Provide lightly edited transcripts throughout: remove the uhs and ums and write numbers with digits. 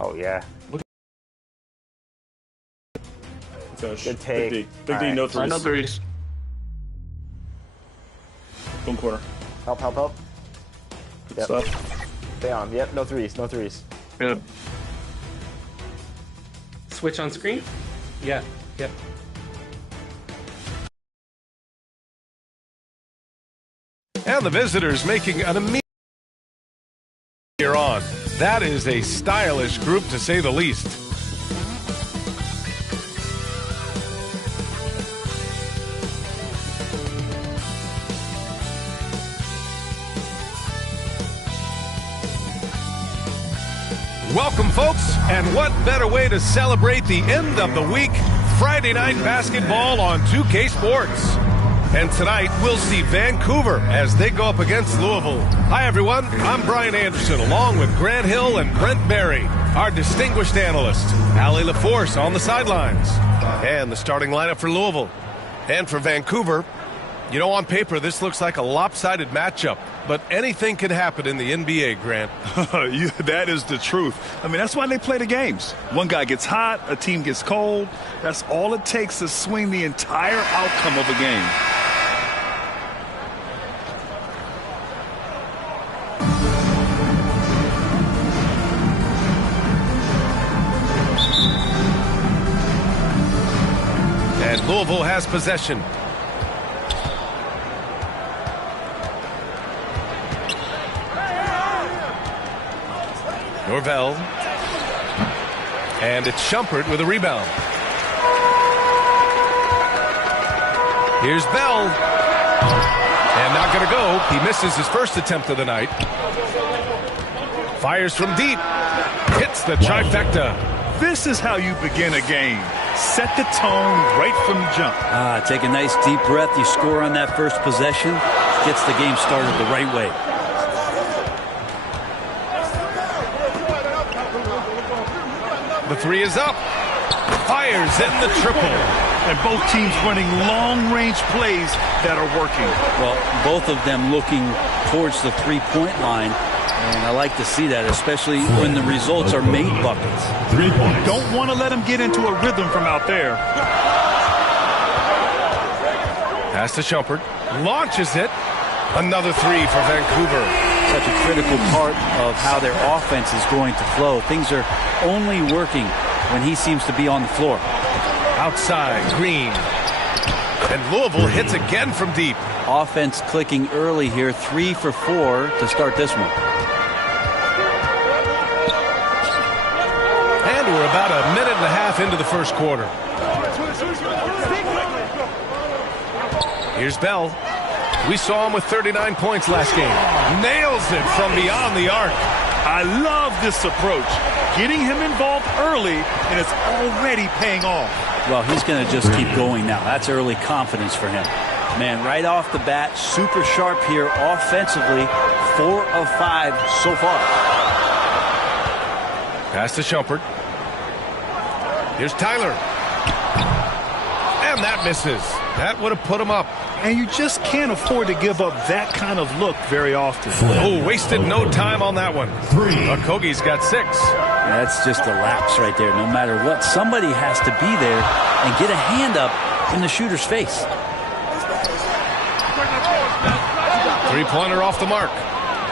Oh, yeah. Good take. Big D, no threes. No threes. One corner. Help. Good Yep. stuff. Stay on. Yep, no threes. Good. Switch on screen? Yeah. Yep. And the visitors making an immediate here on. That is a stylish group, to say the least. Welcome, folks, and what better way to celebrate the end of the week? Friday night basketball on 2K Sports. And tonight, we'll see Vancouver as they go up against Louisville. Hi, everyone. I'm Brian Anderson, along with Grant Hill and Brent Barry, our distinguished analyst, Allie LaForce on the sidelines, and the starting lineup for Louisville. And for Vancouver, you know, on paper, this looks like a lopsided matchup, but anything can happen in the NBA, Grant. That is the truth. I mean, that's why they play the games. One guy gets hot, a team gets cold. That's all it takes to swing the entire outcome of a game. And Louisville has possession. Norvell. And it's Shumpert with a rebound. Here's Bell. And not going to go. He misses his first attempt of the night. Fires from deep. Hits the trifecta. This is how you begin a game. Set the tone right from the jump. Take a nice deep breath. You score on that first possession. Gets the game started the right way. The three is up. Fires in the triple. And both teams running long-range plays that are working. Well, both of them looking towards the three-point line. And I like to see that, especially when the results are made buckets. 3 points. Don't want to let them get into a rhythm from out there. Pass to Shumpert. Launches it. Another three for Vancouver. Such a critical part of how their offense is going to flow. Things are only working when he seems to be on the floor. Outside, Green. And Louisville hits again from deep. Offense clicking early here, 3 for 4 to start this one. And we're about a minute and a half into the first quarter. Here's Bell. We saw him with 39 points last game. Nails it from beyond the arc. I love this approach. Getting him involved early, and it's already paying off. Well, he's going to just keep going now. That's early confidence for him. Man, right off the bat, super sharp here offensively. 4 of 5 so far. Pass to Shumpert. Here's Tyler. And that misses. That would have put him up. And you just can't afford to give up that kind of look very often. Oh, wasted no time on that one. 3. Okogie's got 6. That's just a lapse right there. No matter what, somebody has to be there and get a hand up in the shooter's face. Three-pointer off the mark.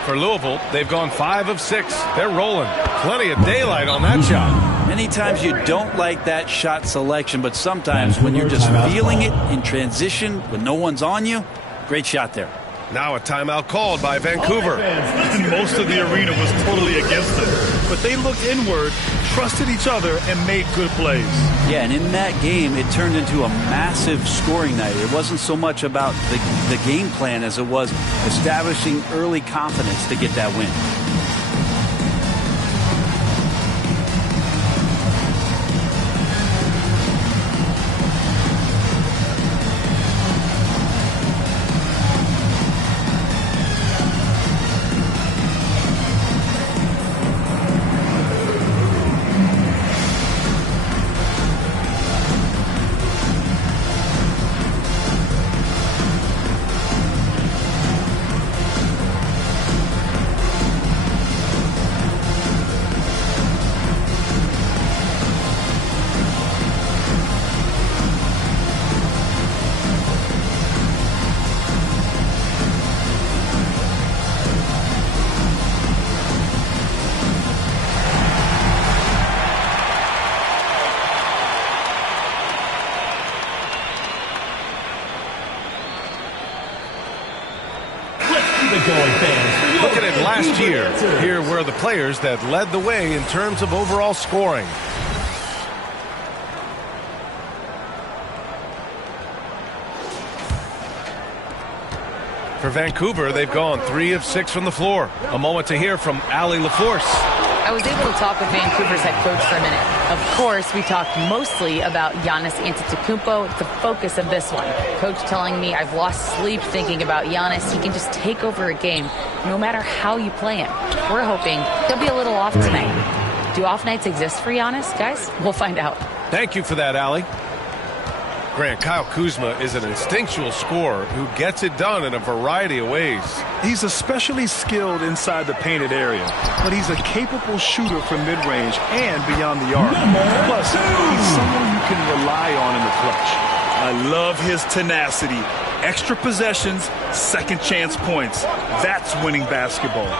For Louisville, they've gone 5 of 6. They're rolling. Plenty of daylight on that shot. Many times you don't like that shot selection, but sometimes when you're just feeling it in transition when no one's on you, great shot there. Now a timeout called by Vancouver. And most of the arena was totally against them. But they looked inward, trusted each other, and made good plays. Yeah, and in that game, it turned into a massive scoring night. It wasn't so much about the game plan as it was establishing early confidence to get that win. the players that led the way in terms of overall scoring. For Vancouver, they've gone 3 of 6 from the floor. A moment to hear from Allie LaForce. I was able to talk with Vancouver's head coach for a minute. Of course, we talked mostly about Giannis Antetokounmpo. It's the focus of this one. Coach telling me I've lost sleep thinking about Giannis. He can just take over a game no matter how you play him. We're hoping he'll be a little off tonight. Do off nights exist for Giannis, guys? We'll find out. Thank you for that, Allie. Grant, Kyle Kuzma is an instinctual scorer who gets it done in a variety of ways. He's especially skilled inside the painted area, but he's a capable shooter from mid-range and beyond the arc. Plus, he's someone you can rely on in the clutch. I love his tenacity. Extra possessions, second chance points. That's winning basketball.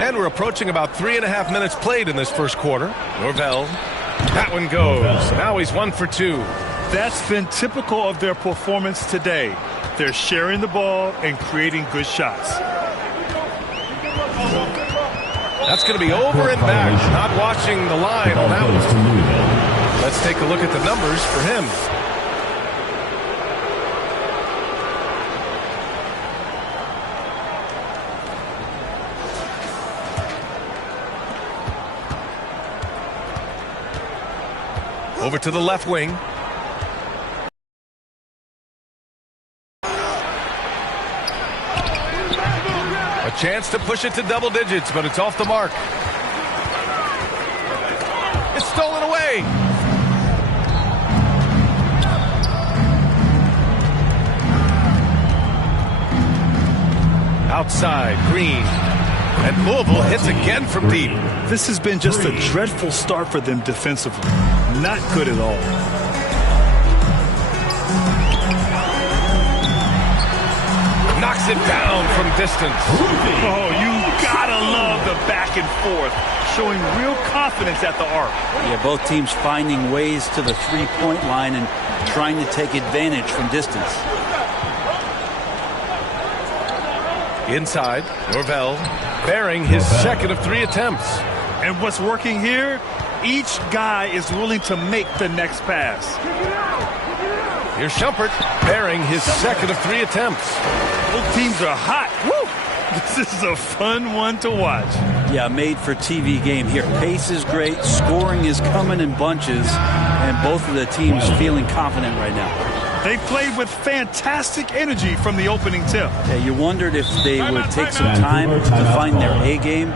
And we're approaching about 3.5 minutes played in this first quarter. Norvell. That one goes. Now he's 1 for 2. That's been typical of their performance today. They're sharing the ball and creating good shots. That's going to be over and back. Not watching the line on that one. Let's take a look at the numbers for him. Over to the left wing. A chance to push it to double digits, but it's off the mark. It's stolen away. Outside, Green. And Louisville hits again from deep. This has been just a dreadful start for them defensively. Not good at all. Knocks it down from distance. Oh, you gotta love the back and forth. Showing real confidence at the arc. Yeah, both teams finding ways to the three-point line and trying to take advantage from distance. Inside, Norvell bearing his second of 3 attempts. And what's working here? Each guy is willing to make the next pass. Here's Shumpert bearing his second of 3 attempts. Both teams are hot. Woo! This is a fun one to watch. Yeah, made for TV game here. Pace is great. Scoring is coming in bunches. And both of the teams feeling confident right now. They played with fantastic energy from the opening tip. Yeah, you wondered if they would take some time to find their A game.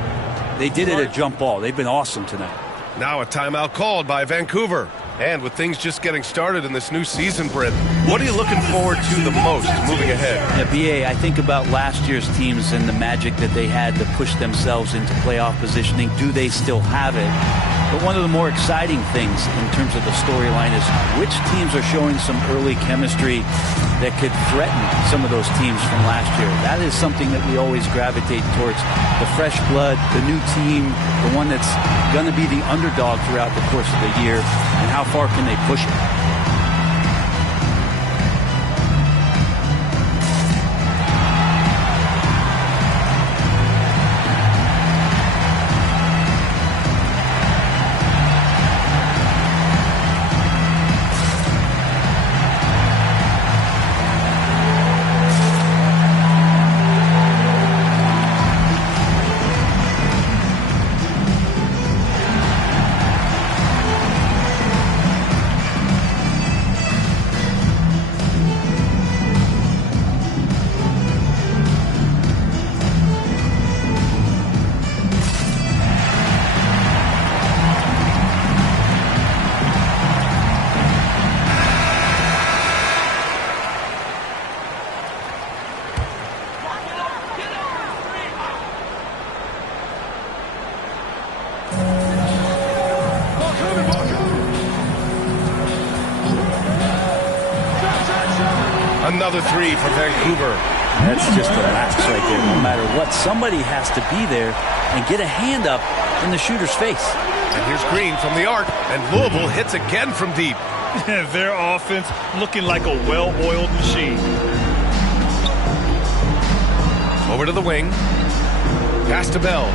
They did it at jump ball. They've been awesome tonight. Now a timeout called by Vancouver. And with things just getting started in this new season, Britt, what are you looking forward to the most moving ahead? Yeah, BA, I think about last year's teams and the magic that they had to push themselves into playoff positioning. Do they still have it? But one of the more exciting things in terms of the storyline is which teams are showing some early chemistry that could threaten some of those teams from last year. That is something that we always gravitate towards. The fresh blood, the new team, the one that's going to be the underdog throughout the course of the year, and how far can they push it? Another 3 for Vancouver. That's just a lapse right there. No matter what, somebody has to be there and get a hand up in the shooter's face. And here's Green from the arc, and Louisville hits again from deep. Their offense looking like a well-oiled machine. Over to the wing. Pass to Bell.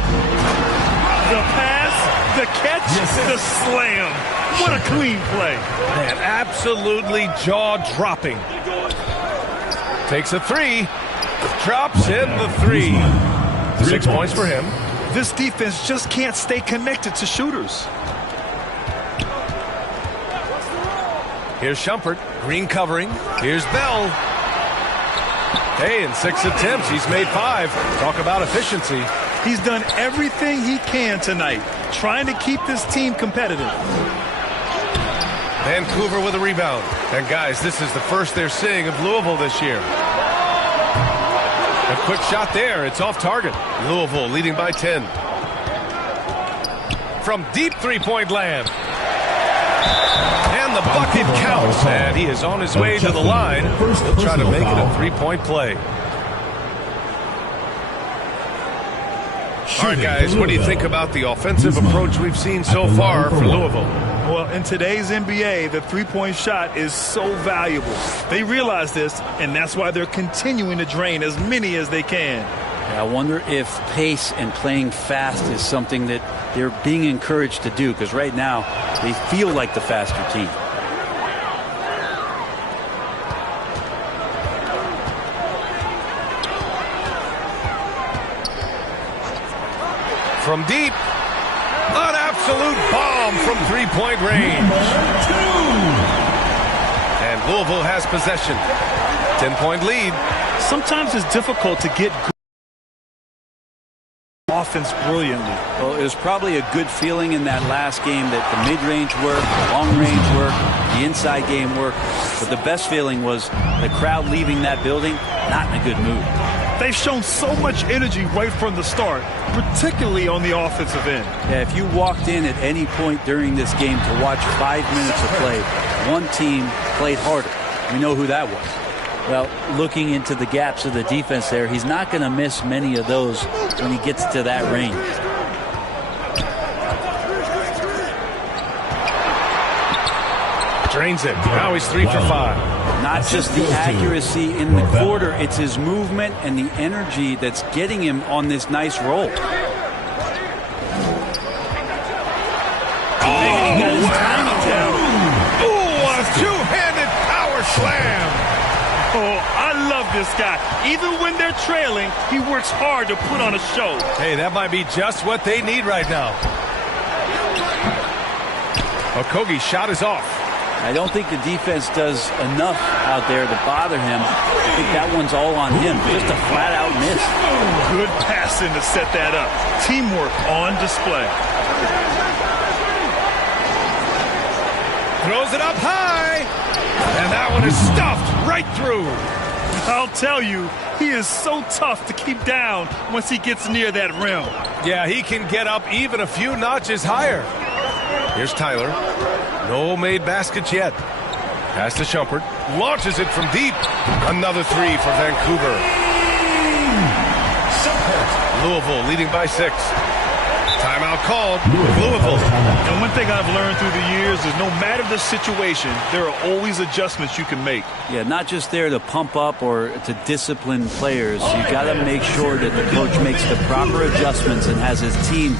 The pass, the catch, the slam. What a clean play. Man, absolutely jaw-dropping. Takes a three. Drops in the three. 6 points for him. This defense just can't stay connected to shooters. Here's Shumpert. Green covering. Here's Bell. Hey, in 6 attempts, he's made 5. Talk about efficiency. He's done everything he can tonight, trying to keep this team competitive. Vancouver with a rebound. And guys, this is the first they're seeing of Louisville this year. A quick shot there. It's off target. Louisville leading by 10. From deep three-point land. And the bucket counts. And he is on his way to the line. He'll try to make it a three-point play. All right, guys, what do you think about the offensive approach we've seen so far for Louisville? Well, in today's NBA, the three-point shot is so valuable. They realize this, and that's why they're continuing to drain as many as they can. Yeah, I wonder if pace and playing fast is something that they're being encouraged to do, because right now they feel like the faster team. From deep, an absolute bomb from three-point range. And Louisville has possession. 10-point lead. Sometimes it's difficult to get good offense brilliantly. Well, it was probably a good feeling in that last game that the mid-range worked, the long-range worked, the inside game worked. But the best feeling was the crowd leaving that building not in a good mood. They've shown so much energy right from the start, particularly on the offensive end. Yeah, if you walked in at any point during this game to watch 5 minutes of play, one team played harder. We know who that was. Well, looking into the gaps of the defense there, he's not going to miss many of those when he gets to that range. Drains it. Now he's 3 for 5. Not just the accuracy in the quarter, it's his movement and the energy that's getting him on this nice roll. A two-handed power slam. Oh, I love this guy. Even when they're trailing, he works hard to put on a show. Hey, that might be just what they need right now. Okogie's shot is off. I don't think the defense does enough out there to bother him. I think that one's all on him. Just a flat-out miss. Good passing to set that up. Teamwork on display. Throws it up high. And that one is stuffed right through. I'll tell you, he is so tough to keep down once he gets near that rim. Yeah, he can get up even a few notches higher. Here's Tyler. No made baskets yet. Pass to Shumpert. Launches it from deep. Another three for Vancouver. Louisville leading by 6. Timeout called. Louisville. And one thing I've learned through the years is no matter the situation, there are always adjustments you can make. Yeah, not just there to pump up or to discipline players. You got to make sure that the coach makes the proper adjustments and has his team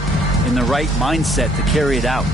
in the right mindset to carry it out.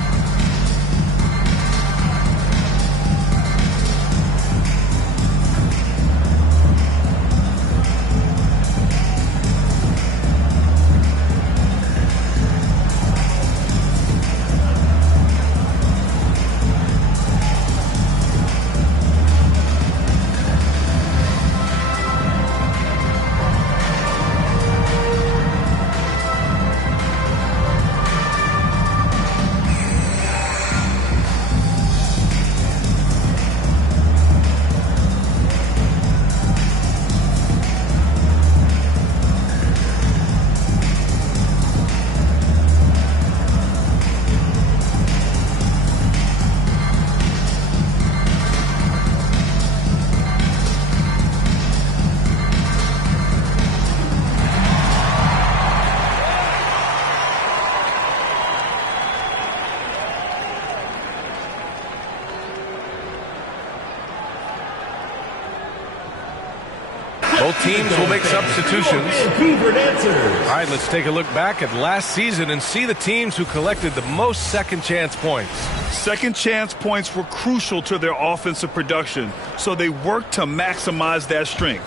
Both teams will make substitutions. Vancouver Dancers. All right, let's take a look back at last season and see the teams who collected the most second chance points. Second chance points were crucial to their offensive production, so they worked to maximize that strength.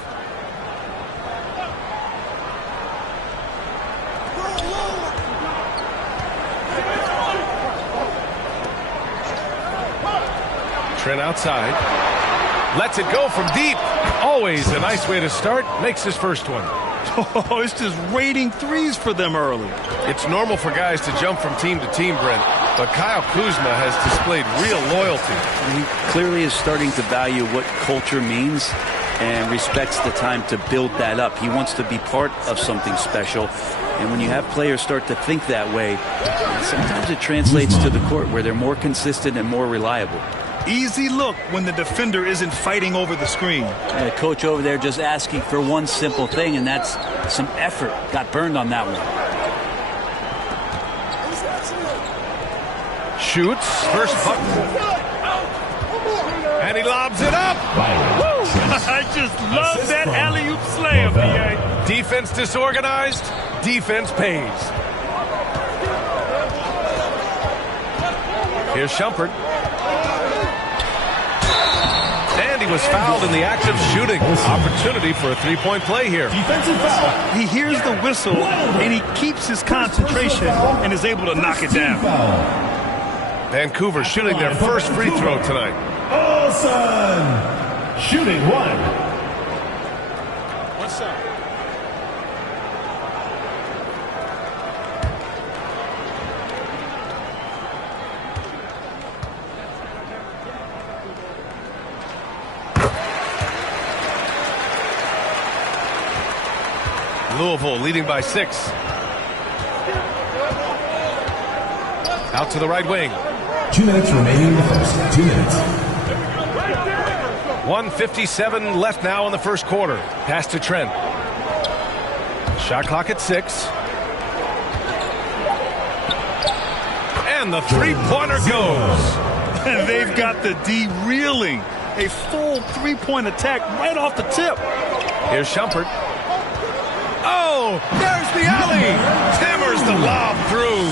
Trent outside. Lets it go from deep. Always a nice way to start. Makes his first one. Oh, it's just raining threes for them early. It's normal for guys to jump from team to team, Brent, but Kyle Kuzma has displayed real loyalty. He clearly is starting to value what culture means and respects the time to build that up. He wants to be part of something special. And when you have players start to think that way, sometimes it translates to the court where they're more consistent and more reliable. Easy look when the defender isn't fighting over the screen. And the coach over there just asking for one simple thing, and that's some effort. Got burned on that one. Shoots. First buck. And he lobs it up. Woo! I just love that alley-oop slam, B.A. Defense disorganized. Defense pays. Here's Shumpert. And he was fouled in the act of shooting. Opportunity for a three-point play here. Defensive foul. He hears the whistle, and he keeps his concentration and is able to knock it down. Vancouver shooting their first free throw tonight. Olsen shooting one. What's up? Louisville leading by 6. Out to the right wing. 2 minutes remaining in the first. 2 minutes. 1:57 left now in the first quarter. Pass to Trent. Shot clock at 6. And the three-pointer goes. And they've got the D reeling. A full three-point attack right off the tip. Here's Shumpert. Oh, there's the alley. Hammers the lob through.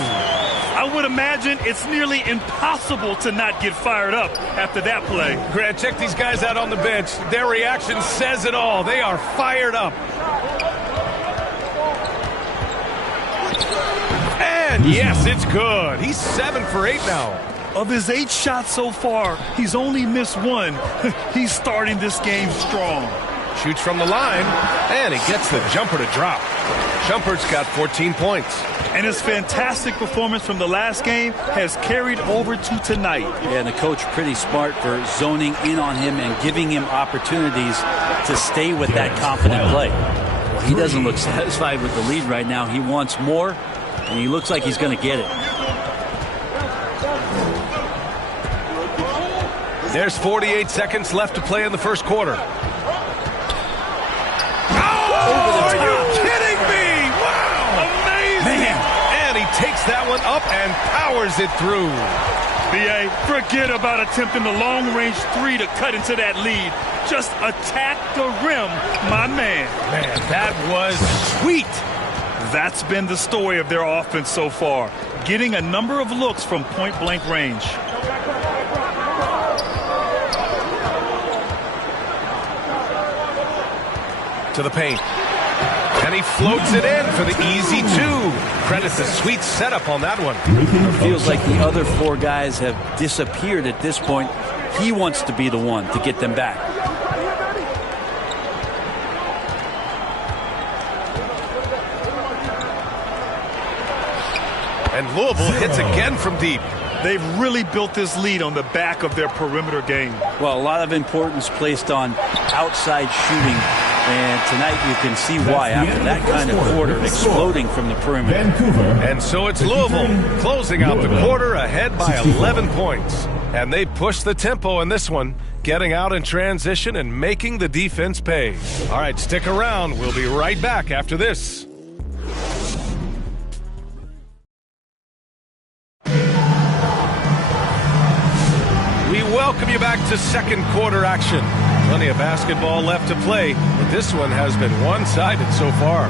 I would imagine it's nearly impossible to not get fired up after that play. Grant, check these guys out on the bench. Their reaction says it all. They are fired up. And yes, it's good. He's 7 for 8 now. Of his 8 shots so far, he's only missed 1. He's starting this game strong. Shoots from the line, and he gets the jumper to drop. Shumpert's got 14 points. And his fantastic performance from the last game has carried over to tonight. Yeah, and the coach pretty smart for zoning in on him and giving him opportunities to stay with that confident play. Well, he doesn't look satisfied with the lead right now. He wants more, and he looks like he's going to get it. There's 48 seconds left to play in the first quarter. Are you kidding me? Wow! Amazing! Man. And he takes that one up and powers it through. B.A., forget about attempting the long-range 3 to cut into that lead. Just attack the rim, my man. Man, that was sweet. That's been the story of their offense so far, getting a number of looks from point-blank range. To the paint. And he floats it in for the easy 2. Credit the sweet setup on that one. It feels like the other 4 guys have disappeared at this point. He wants to be the one to get them back. And Louisville hits again from deep. They've really built this lead on the back of their perimeter game. Well, a lot of importance placed on outside shooting. And tonight you can see why after that kind of quarter exploding from the perimeter. And so it's Louisville closing out the quarter ahead by 11 points. And they push the tempo in this one, getting out in transition and making the defense pay. All right, stick around. We'll be right back after this. We welcome you back to second quarter action. Plenty of basketball left to play, but this one has been one-sided so far.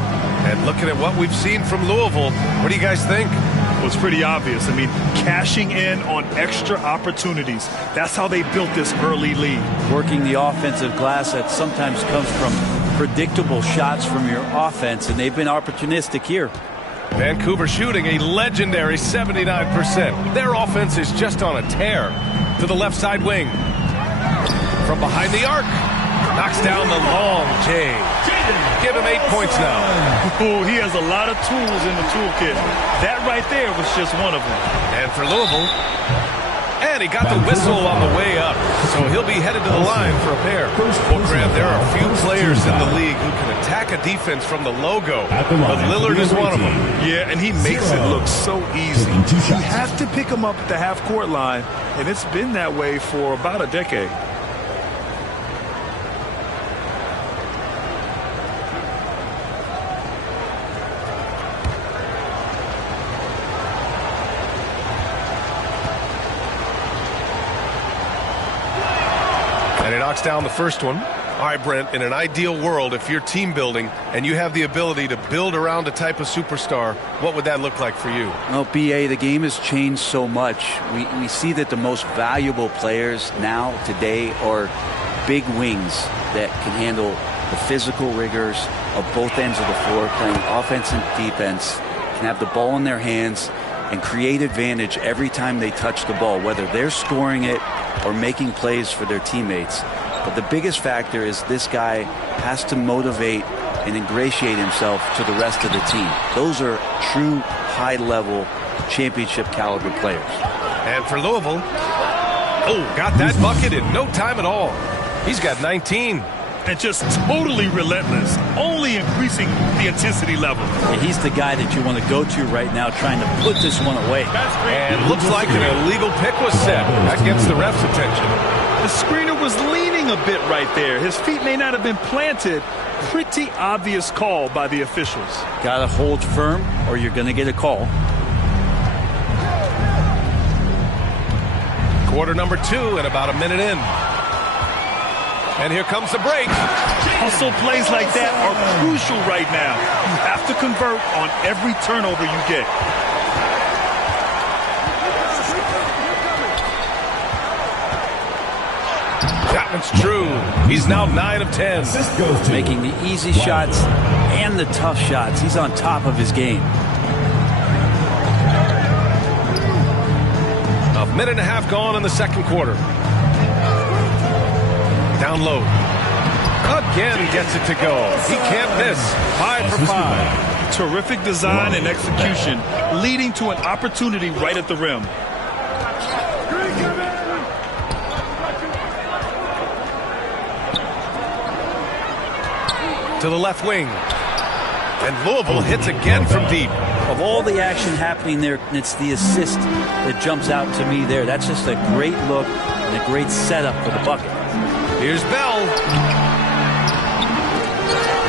And looking at what we've seen from Louisville, what do you guys think? Well, it's pretty obvious. I mean, cashing in on extra opportunities. That's how they built this early lead. Working the offensive glass that sometimes comes from predictable shots from your offense, and they've been opportunistic here. Vancouver shooting a legendary 79%. Their offense is just on a tear. To the left side wing. From behind the arc. Knocks down the long J. Give him 8 points now. Oh, he has a lot of tools in the toolkit. That right there was just one of them. And for Louisville. And he got the whistle on the way up. So he'll be headed to the line for a pair. Well, Grant, there are few players in the league who can attack a defense from the logo. But Lillard is one of them. Yeah, and he makes it look so easy. You have to pick him up at the half-court line, and it's been that way for about a decade. And he knocks down the first one. All right, Brent, in an ideal world, if you're team building and you have the ability to build around a type of superstar, what would that look like for you? Well, BA, the game has changed so much. We see that the most valuable players now, today, are big wings that can handle the physical rigors of both ends of the floor, playing offense and defense, can have the ball in their hands and create advantage every time they touch the ball, whether they're scoring it or making plays for their teammates. But the biggest factor is this guy has to motivate and ingratiate himself to the rest of the team. Those are true high-level championship caliber players. And for Louisville, got that bucket in no time at all. He's got 19. And just totally relentless, only increasing the intensity level. Yeah, he's the guy that you want to go to right now, trying to put this one away. And looks like an illegal pick was set. That gets the ref's attention. The screener was leaning a bit right there. His feet may not have been planted. Pretty obvious call by the officials. Got to hold firm or you're going to get a call. Quarter number 2 and about a minute in. And here comes the break. Hustle plays like that are crucial right now. You have to convert on every turnover you get. That one's true. He's now 9 of 10. Making the easy shots and the tough shots. He's on top of his game. A minute and a half gone in the second quarter. Down low. Again gets it to go. He can't miss. 5 for 5. Terrific design and execution, leading to an opportunity right at the rim. To the left wing. And Louisville hits again from deep. Of all the action happening there, it's the assist that jumps out to me there. That's just a great look and a great setup for the bucket. Here's Bell.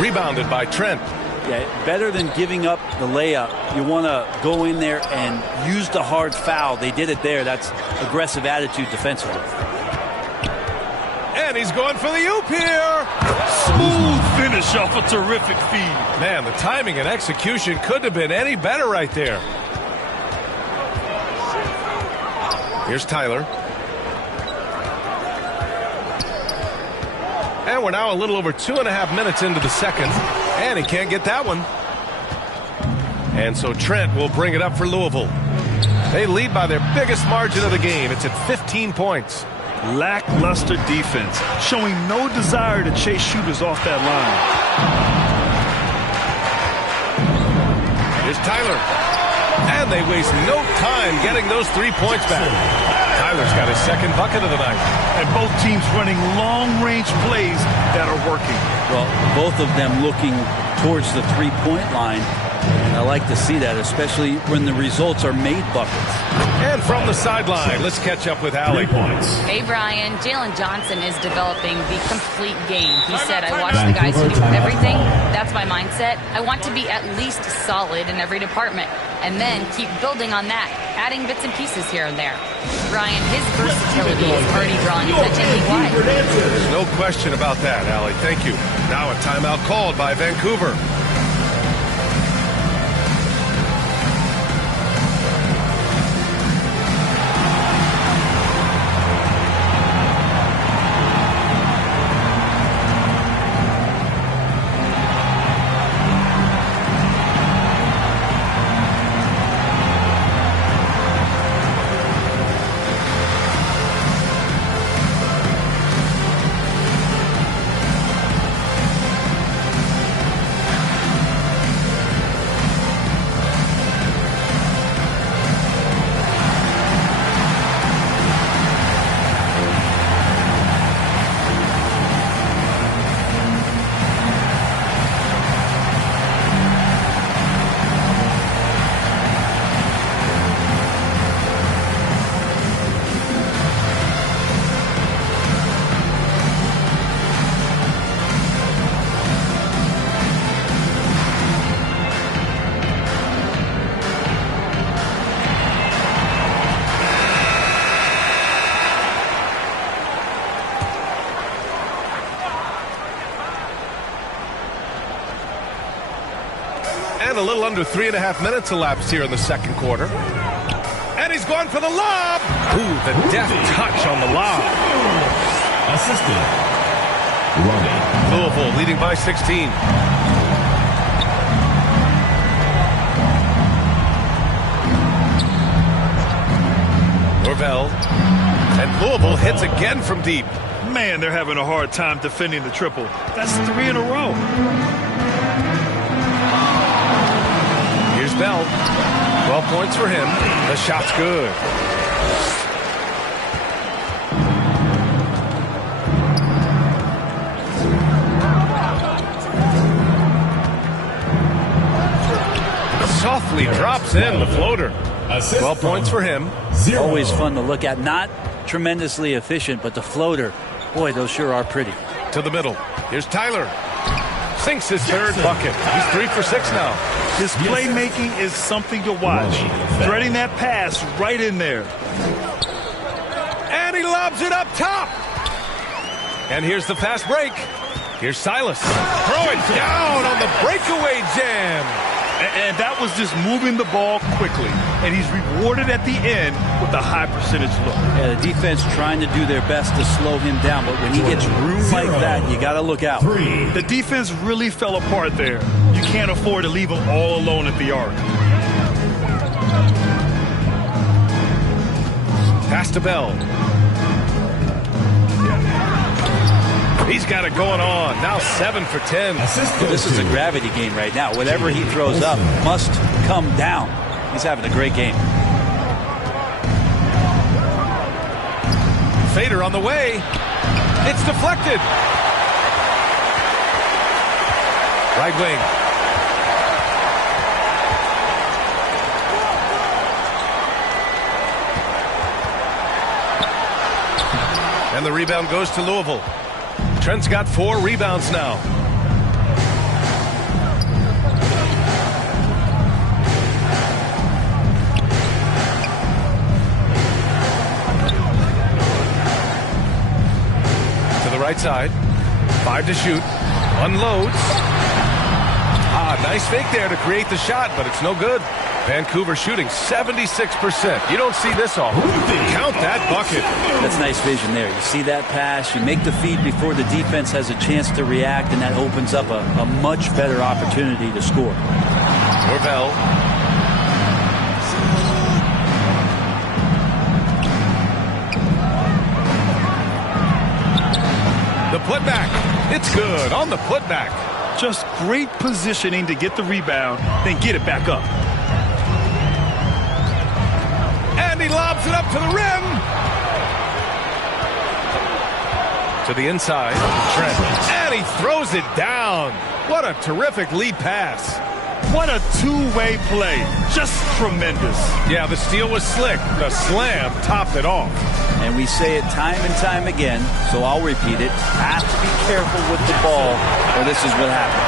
Rebounded by Trent. Yeah, better than giving up the layup. You want to go in there and use the hard foul. They did it there. That's aggressive attitude defensively. And he's going for the oop here. Smooth finish off a terrific feed. Man, the timing and execution couldn't have been any better right there. Here's Tyler. And we're now a little over 2.5 minutes into the second. And he can't get that one. And so Trent will bring it up for Louisville. They lead by their biggest margin of the game. It's at 15 points. Lackluster defense, showing no desire to chase shooters off that line. Here's Tyler. And they waste no time getting those 3 points back. Tyler's got his second bucket of the night. And both teams running long-range plays that are working. Well, both of them looking towards the three-point line. And I like to see that, especially when the results are made buckets. And from the sideline, let's catch up with Allie. 3 points. Hey, Brian. Jalen Johnson is developing the complete game. He said, I watch the guys who do everything. That's my mindset. I want to be at least solid in every department and then keep building on that, adding bits and pieces here and there. Brian, his versatility is already drawing attention league-wide. There's no question about that, Allie. Thank you. Now a timeout called by Vancouver. And a little under 3.5 minutes elapsed here in the second quarter. And he's going for the lob. Ooh, the deft touch on the lob. Assistant. Running. Louisville leading by 16. Norvell. And Louisville hits again from deep. Man, they're having a hard time defending the triple. That's 3 in a row. Here's Bell. 12 points for him. The shot's good. Softly drops in the floater. 12 points for him. Always fun to look at. Not tremendously efficient, but the floater, boy, those sure are pretty. To the middle. Here's Tyler. Sinks his third bucket. He's 3 for 6 now. His playmaking is something to watch. Threading that pass right in there. And he lobs it up top. And here's the fast break. Here's Silas. Throw it down on the breakaway jam. And that was just moving the ball quickly. And he's rewarded at the end with a high percentage look. Yeah, the defense trying to do their best to slow him down, but when he gets room like that, you got to look out. The defense really fell apart there. You can't afford to leave him all alone at the arc. Pass to Bell. He's got it going on. Now 7 for 10. This is a gravity game right now. Whatever he throws up must come down. He's having a great game. Fader on the way. It's deflected. Right wing. And the rebound goes to Louisville. Trent's got 4 rebounds now. To the right side. 5 to shoot. Unloads. Nice fake there to create the shot, but it's no good. Vancouver shooting 76%. You don't see this often. Count that bucket. That's nice vision there. You see that pass, you make the feed before the defense has a chance to react, and that opens up a much better opportunity to score. Norvell. The putback. It's good on the putback. Just great positioning to get the rebound, then get it back up. And he lobs it up to the rim. To the inside. Trent. And he throws it down. What a terrific lead pass. What a two-way play. Just tremendous. Yeah, the steal was slick. The slam topped it off. And we say it time and time again, so I'll repeat it. Have to be careful with the ball, or this is what happens.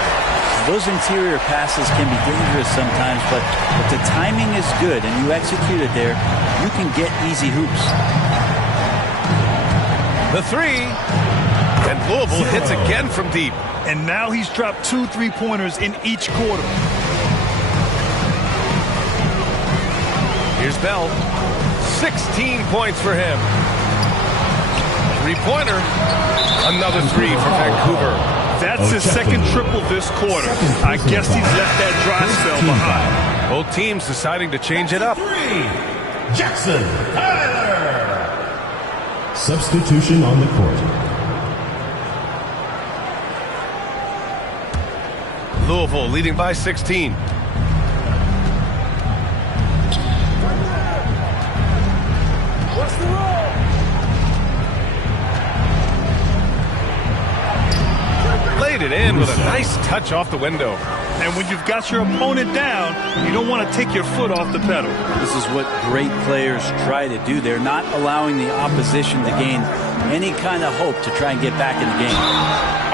Those interior passes can be dangerous sometimes, but the timing is good and you execute it there, you can get easy hoops. The three. And Louisville hits again from deep. And now he's dropped 2 3-pointers in each quarter. Here's Bell. 16 points for him. Three-pointer. Another three for Vancouver. That's his second triple this quarter. I guess he's left that dry spell behind. Both teams deciding to change it up. Jackson Tyler. Substitution on the court. Louisville leading by 16. What's the roll? Laid it in with a nice touch off the window. And when you've got your opponent down, you don't want to take your foot off the pedal. This is what great players try to do. They're not allowing the opposition to gain any kind of hope to try and get back in the game.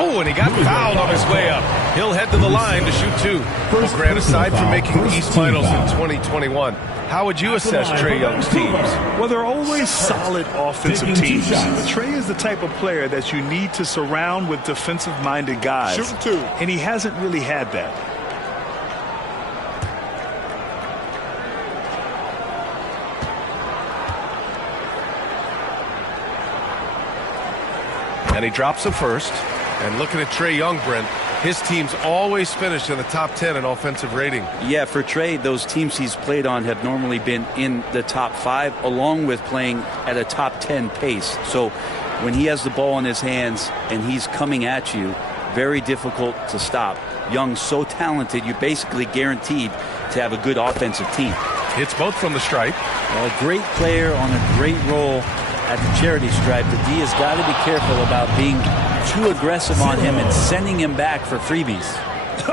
Oh, and he got fouled on his way up. He'll head to the line to shoot two. Well, Grant, aside from making the East Finals in 2021, how would you assess Trae Young's teams? Well, they're always solid offensive teams. But Trae is the type of player that you need to surround with defensive-minded guys. Shoot two. And he hasn't really had that. And he drops the first. And looking at Trae Young, Brent, his team's always finished in the top 10 in offensive rating. Yeah, for Trae, those teams he's played on have normally been in the top 5, along with playing at a top 10 pace. So when he has the ball in his hands and he's coming at you, very difficult to stop. Young's so talented, you're basically guaranteed to have a good offensive team. Hits both from the stripe. A great player on a great role at the charity stripe. The D has got to be careful about being too aggressive on him and sending him back for freebies.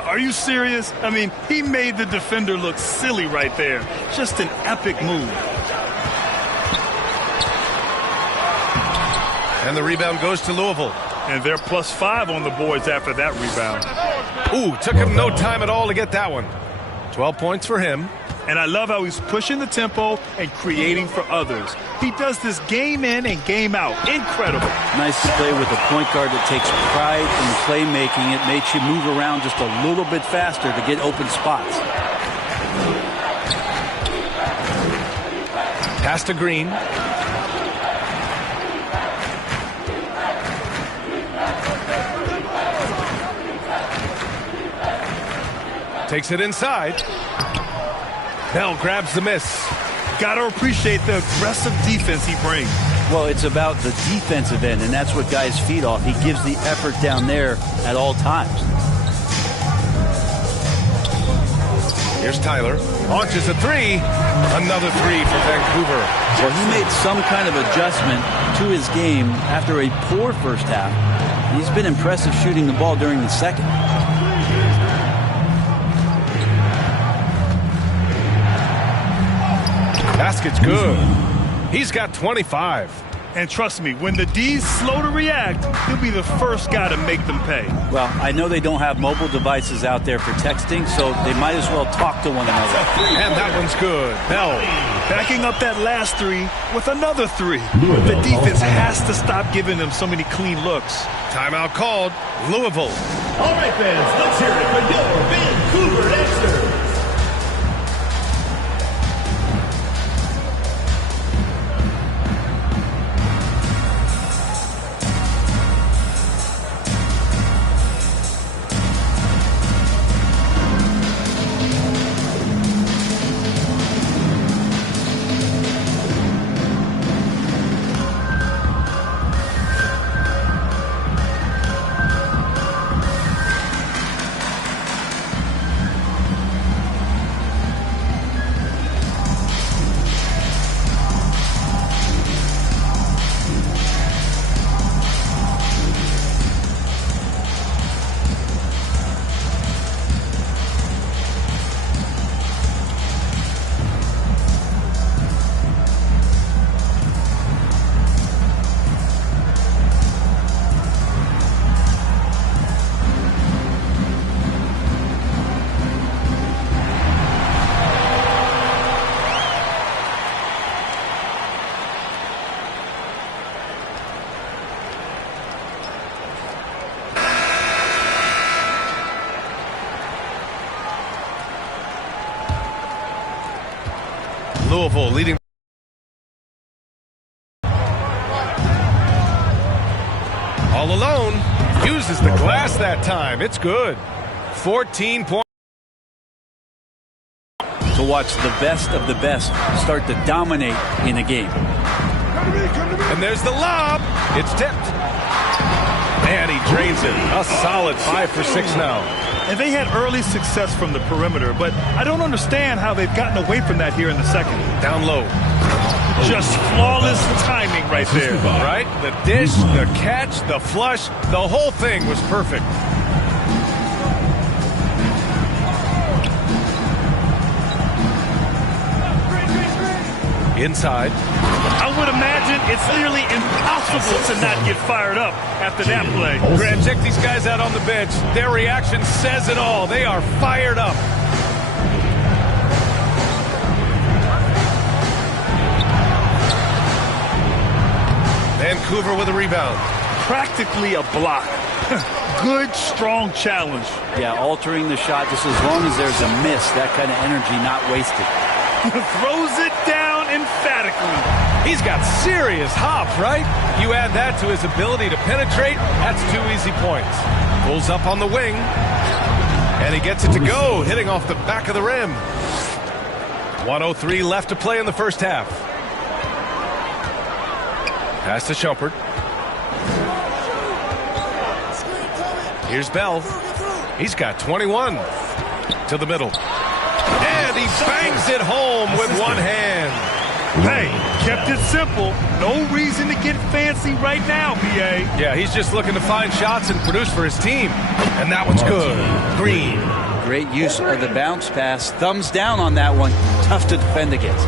Are you serious? I mean, he made the defender look silly right there. Just an epic move. And the rebound goes to Louisville. And they're +5 on the boards after that rebound. Ooh, took him no time at all to get that one. 12 points for him. And I love how he's pushing the tempo and creating for others. He does this game in and game out. Incredible. Nice to play with a point guard that takes pride in playmaking. It makes you move around just a little bit faster to get open spots. Pass to Green. Takes it inside. Bell grabs the miss. Got to appreciate the aggressive defense he brings. Well, it's about the defensive end, and that's what guys feed off. He gives the effort down there at all times. Here's Tyler. Launches a three. Another three for Vancouver. Well, he made some kind of adjustment to his game after a poor first half. He's been impressive shooting the ball during the second. Basket's good. He's got 25. And trust me, when the D's slow to react, he'll be the first guy to make them pay. Well, I know they don't have mobile devices out there for texting, so they might as well talk to one another. And that one's good. Bell backing up that last three with another three. The defense has to stop giving them so many clean looks. Timeout called. Louisville. All right, fans, let's hear it for your Vancouver Answers. Louisville leading. All alone. Uses the glass that time. It's good. 14 points. To watch the best of the best start to dominate in a game. And there's the lob. It's tipped. And he drains it. A solid 5 for 6 now. And they had early success from the perimeter, but I don't understand how they've gotten away from that here in the second. Down low. Just flawless timing right there. Right? The dish, the catch, the flush, the whole thing was perfect. Inside. I would imagine it's nearly impossible to not get fired up after that play. Grant, check these guys out on the bench. Their reaction says it all. They are fired up. Vancouver with a rebound. Practically a block. Good, strong challenge. Yeah, altering the shot just as long as there's a miss. That kind of energy not wasted. Throws it down emphatically. He's got serious hop, right? You add that to his ability to penetrate, that's 2 easy points. Pulls up on the wing, and he gets it to go, hitting off the back of the rim. 1:03 left to play in the first half. Pass to Shumpert. Here's Bell. He's got 21. To the middle. And he bangs it home with one hand. Hey, kept it simple. No reason to get fancy right now, BA. Yeah, he's just looking to find shots and produce for his team. And that one's good. Green. Great use of the bounce pass. Thumbs down on that one. Tough to defend against.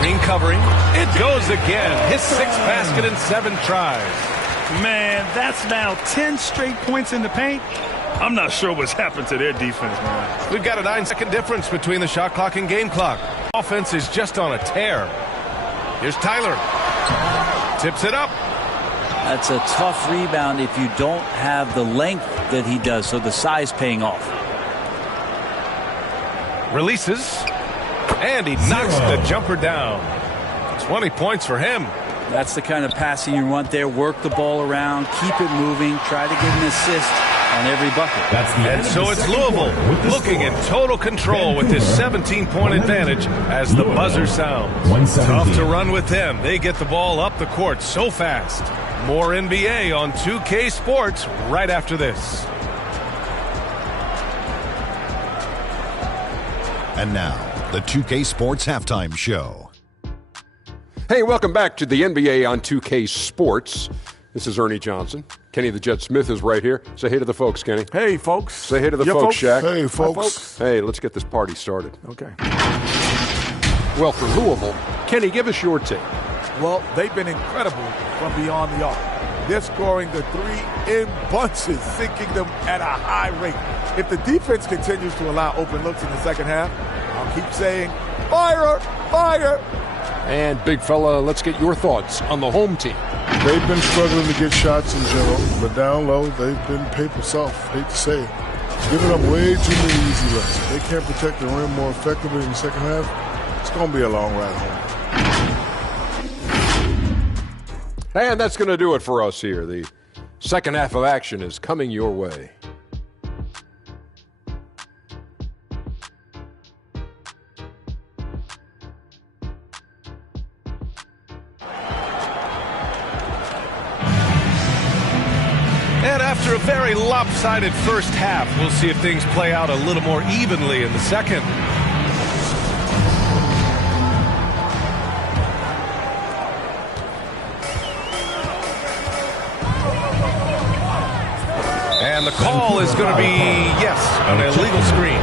Green covering. It goes again. His 6th basket in 7 tries. Man, that's now 10 straight points in the paint. I'm not sure what's happened to their defense, man. We've got a 9-second difference between the shot clock and game clock. Offense is just on a tear. Here's Tyler. Tips it up. That's a tough rebound if you don't have the length that he does, so the size paying off. Releases. And he knocks the jumper down. 20 points for him. That's the kind of passing you want there. Work the ball around, keep it moving, try to get an assist on every bucket. And so it's Louisville looking in total control with this 17-point advantage as the buzzer sounds. Tough to run with them. They get the ball up the court so fast. More NBA on 2K Sports right after this. And now, the 2K Sports Halftime Show. Hey, welcome back to the NBA on 2K Sports. This is Ernie Johnson. Kenny the Jet Smith is right here. Say hey to the folks, Kenny. Hey, folks. Say hey to the folks, Shaq. Hey, folks. Hey, let's get this party started. Okay. Well, for Louisville, Kenny, give us your take. Well, they've been incredible from beyond the arc. They're scoring the three in bunches, sinking them at a high rate. If the defense continues to allow open looks in the second half, I'll keep saying, fire, fire. And, big fella, let's get your thoughts on the home team. They've been struggling to get shots in general, but down low, they've been paper soft. Hate to say it. Giving up way too many easy looks. If they can't protect the rim more effectively in the second half, it's going to be a long ride home. And that's going to do it for us here. The second half of action is coming your way. And after a very lopsided first half, we'll see if things play out a little more evenly in the second. And the call is going to be, yes, an illegal screen.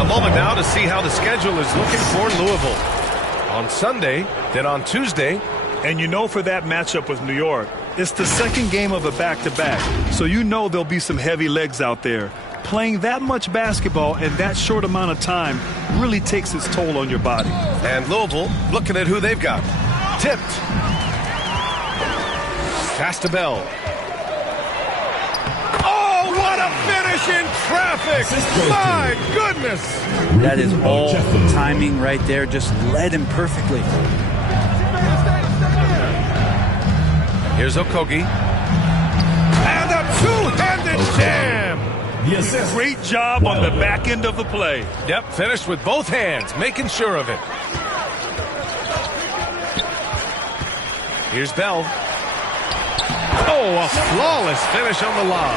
A moment now to see how the schedule is looking for Louisville. On Sunday, then on Tuesday. And you know, for that matchup with New York, it's the second game of a back-to-back. So you know there'll be some heavy legs out there. Playing that much basketball in that short amount of time really takes its toll on your body. And Louisville looking at who they've got. Tipped. Pass to Bell. Oh, what a finish finish in traffic. My goodness. That is all timing right there. Just led him perfectly. Here's Okogie. And a two-handed jam. Yes, great job on the back end of the play. Yep, finished with both hands, making sure of it. Here's Bell. Oh, a flawless finish on the lob.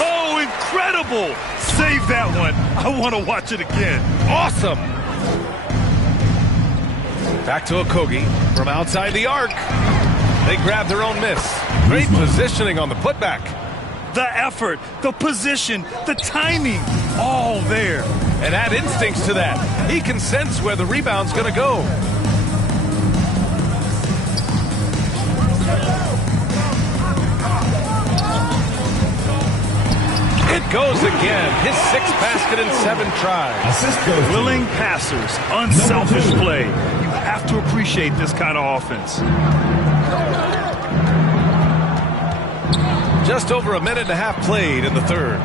Oh, incredible. Save that one. I want to watch it again. Awesome. Back to Okogie from outside the arc. They grab their own miss. Great positioning on the putback. The effort, the position, the timing, all there. And add instincts to that. He can sense where the rebound's going to go. It goes again. His 6th basket in 7 tries. Willing passers, unselfish play. You have to appreciate this kind of offense. Just over a minute and a half played in the third.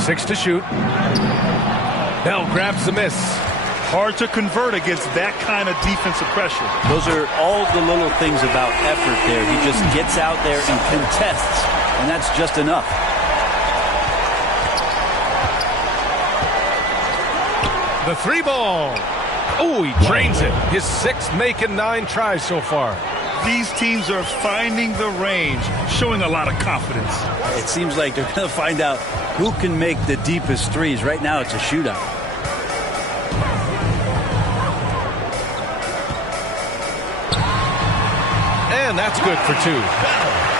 Six to shoot. Bell grabs the miss. Hard to convert against that kind of defensive pressure. Those are all the little things about effort there. He just gets out there and contests, and that's just enough. The 3 ball. Oh, he drains it. His 6th make in 9 tries so far. These teams are finding the range, showing a lot of confidence. It seems like they're going to find out who can make the deepest threes. Right now, it's a shootout. And that's good for 2.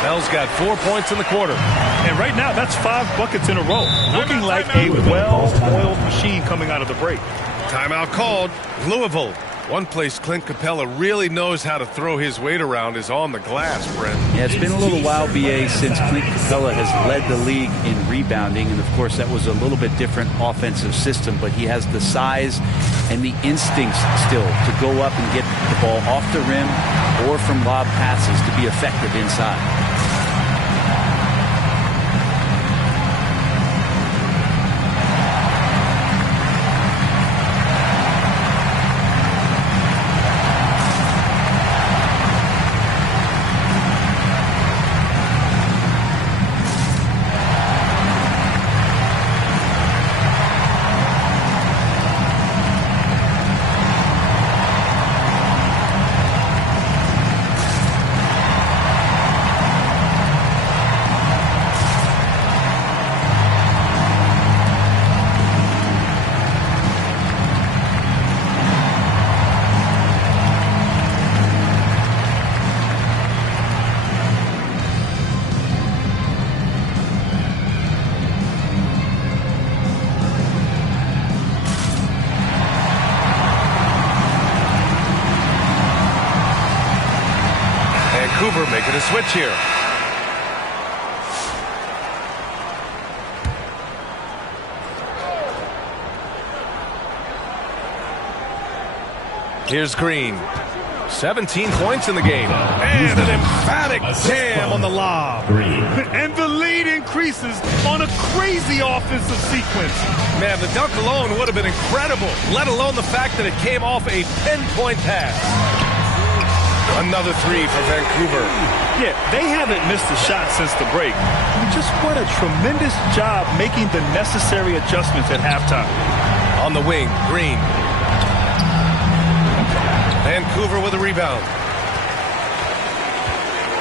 Bell's got 4 points in the quarter. And right now, that's 5 buckets in a row. Looking like a well-oiled machine coming out of the break. Timeout called. Louisville. One place Clint Capella really knows how to throw his weight around is on the glass, Brent. Yeah, it's been a little while, BA, since Clint Capella has led the league in rebounding. And, of course, that was a little bit different offensive system. But he has the size and the instincts still to go up and get the ball off the rim or from lob passes to be effective inside. Vancouver making a switch here. Here's Green. 17 points in the game. And an emphatic jam on the lob. And the lead increases on a crazy offensive sequence. Man, the dunk alone would have been incredible, let alone the fact that it came off a 10-point pass. Another 3 for Vancouver. Yeah, they haven't missed a shot since the break. Just what a tremendous job making the necessary adjustments at halftime. On the wing, Green. Vancouver with a rebound.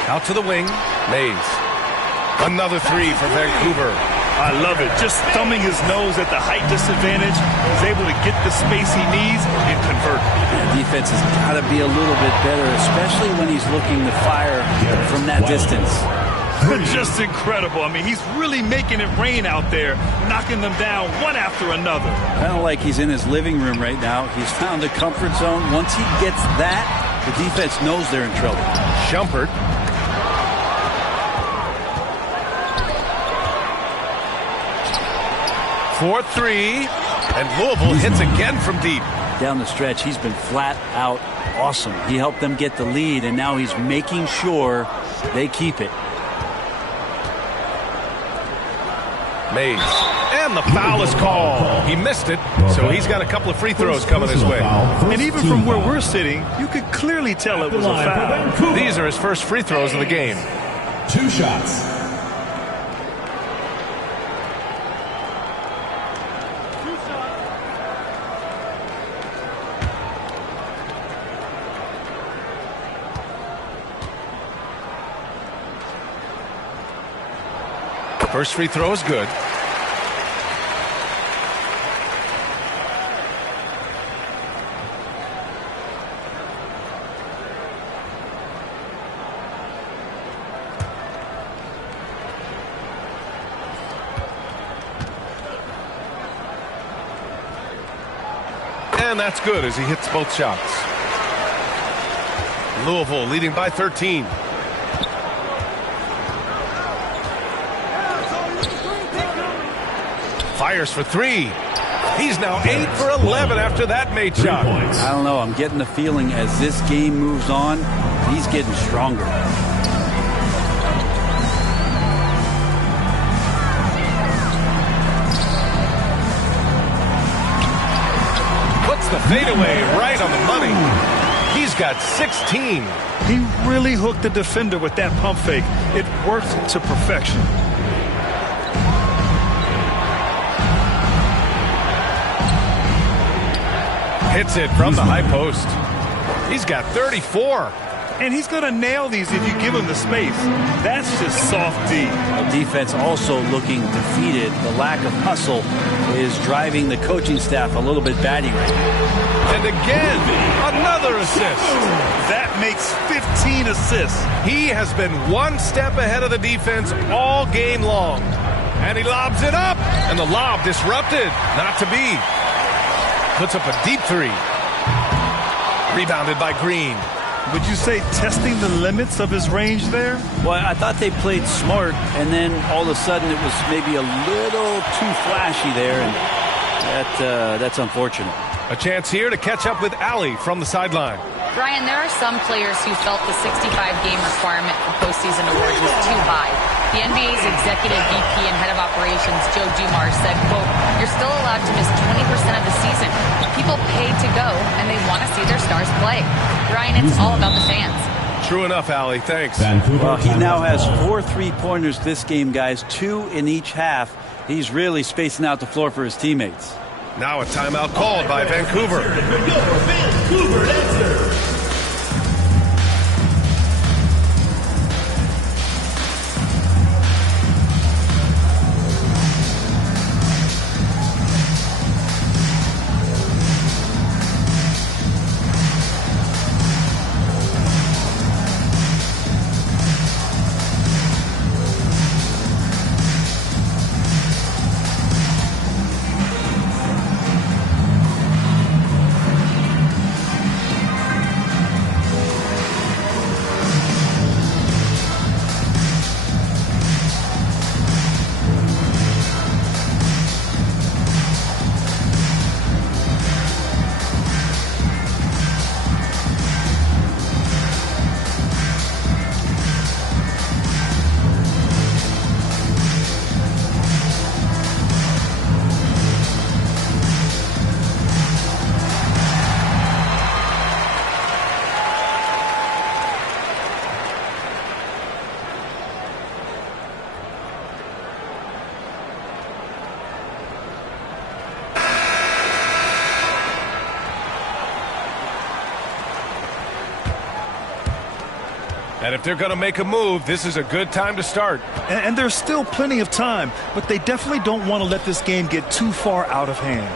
Out to the wing, Mays. Another 3 for Vancouver. I love it. Just thumbing his nose at the height disadvantage. He's able to get the space he needs and convert. The defense has got to be a little bit better, especially when he's looking to fire from that distance. Just incredible. I mean, he's really making it rain out there, knocking them down one after another. Kind of like he's in his living room right now. He's found a comfort zone. Once he gets that, the defense knows they're in trouble. Shumpert. For 3, and Louisville hits again from deep. down the stretch. He's been flat out awesome. He helped them get the lead, and now he's making sure they keep it. Mays. And the foul is called. He missed it, so he's got a couple of free throws coming his way. And even from where we're sitting, you could clearly tell it was a foul. These are his first free throws of the game. 2 shots. First free throw is good. And that's good as he hits both shots. Louisville leading by 13. Fires for 3. He's now 8 for 11 after that made shot. I don't know. I'm getting the feeling as this game moves on, he's getting stronger. Puts the fadeaway right on the money. He's got 16. He really hooked the defender with that pump fake. It worked to perfection. Hits it from the high post. He's got 34. And he's going to nail these if you give him the space. That's just soft D. The defense also looking defeated. The lack of hustle is driving the coaching staff a little bit batty right now. And again, another assist. That makes 15 assists. He has been one step ahead of the defense all game long. And he lobs it up. And the lob disrupted. Not to be. Puts up a deep 3. Rebounded by Green. Would you say testing the limits of his range there? Well, I thought they played smart, and then all of a sudden it was maybe a little too flashy there, and that's unfortunate. A chance here to catch up with Allie from the sideline. Brian, there are some players who felt the 65-game requirement for postseason awards was too high. The NBA's executive VP and head of operations, Joe Dumars, said, quote, "You're still allowed to miss 20% of the season. People pay to go, and they want to see their stars play." Brian, it's all about the fans. True enough, Allie. Thanks. Well, he now has 4 3-pointers this game, guys, 2 in each half. He's really spacing out the floor for his teammates. Now a timeout called by Vancouver. Vancouver answer. And if they're going to make a move, this is a good time to start. And there's still plenty of time, but they definitely don't want to let this game get too far out of hand.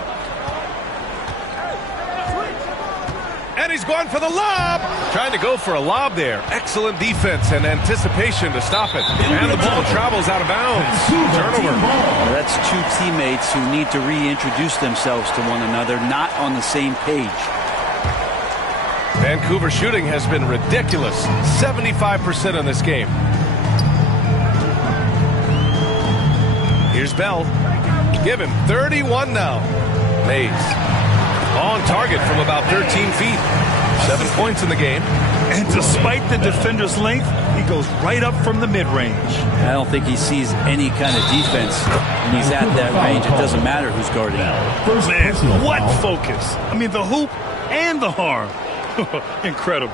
And he's going for the lob. Trying to go for a lob there. Excellent defense and anticipation to stop it. And the ball travels out of bounds. Turnover. Well, that's 2 teammates who need to reintroduce themselves to one another, not on the same page. Vancouver shooting has been ridiculous. 75% in this game. Here's Bell. Give him 31 now. Mays. On target from about 13 feet. 7 points in the game. And despite the defender's length, he goes right up from the mid-range. I don't think he sees any kind of defense when he's at that range. It doesn't matter who's guarding him. Man, what focus. I mean, the hoop and the harm. Incredible.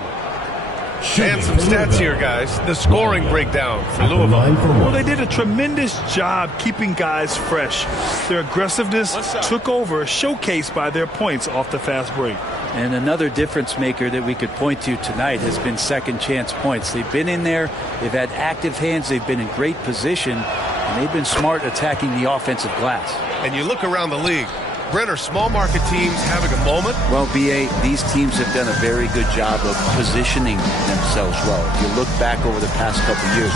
And some stats here, guys. The scoring breakdown for Louisville. Well, they did a tremendous job keeping guys fresh. Their aggressiveness took over, showcased by their points off the fast break. And another difference maker that we could point to tonight has been second chance points. They've been in there, they've had active hands, they've been in great position, and they've been smart attacking the offensive glass. And you look around the league, Brent, are small market teams having a moment? Well, B.A., these teams have done a very good job of positioning themselves well. If you look back over the past couple years,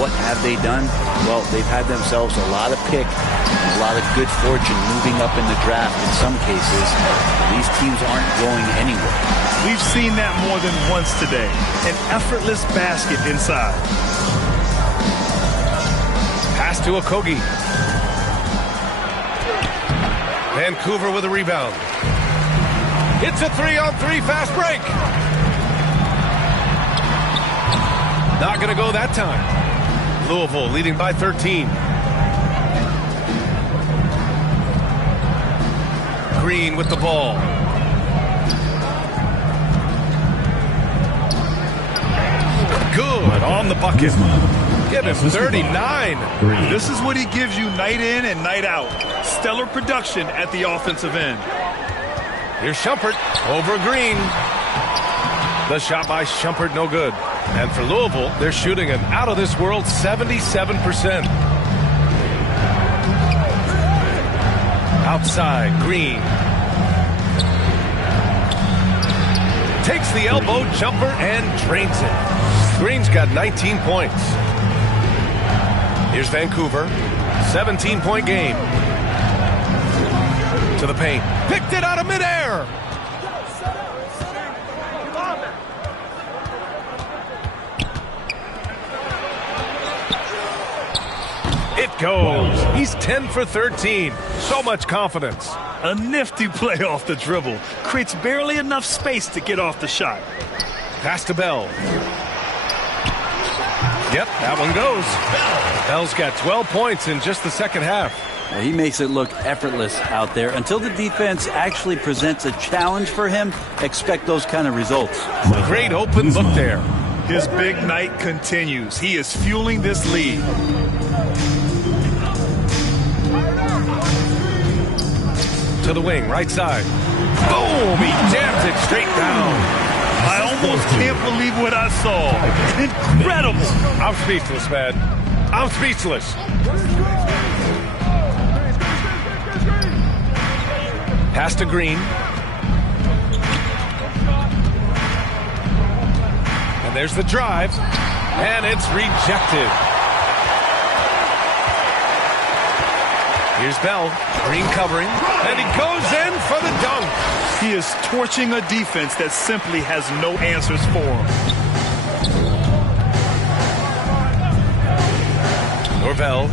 what have they done? Well, they've had themselves a lot of pick, a lot of good fortune moving up in the draft in some cases. These teams aren't going anywhere. We've seen that more than once today. An effortless basket inside. Pass to Okogie. Vancouver with a rebound. It's a 3-on-3 fast break. Not going to go that time. Louisville leading by 13. Green with the ball. Good on the bucket. Get him 39. This is what he gives you night in and night out. Stellar production at the offensive end. Here's Shumpert over Green. The shot by Shumpert, no good. And for Louisville, they're shooting an out-of-this-world 77%. Outside, Green. Takes the elbow jumper and drains it. Green's got 19 points. Here's Vancouver. 17-point game. To the paint. Picked it out of midair. It goes. He's 10 for 13. So much confidence. A nifty play off the dribble. Creates barely enough space to get off the shot. Pass to Bell. Yep, that one goes. Bell's got 12 points in just the second half. He makes it look effortless out there. Until the defense actually presents a challenge for him, expect those kind of results. Great open look there. His big night continues. He is fueling this lead. To the wing, right side. Boom! He jams it straight down. I almost can't believe what I saw. Incredible. I'm speechless, man. I'm speechless. Pass to Green. And there's the drive. And it's rejected. Here's Bell. Green covering. And he goes in for the dunk. He is torching a defense that simply has no answers for him. Norvell.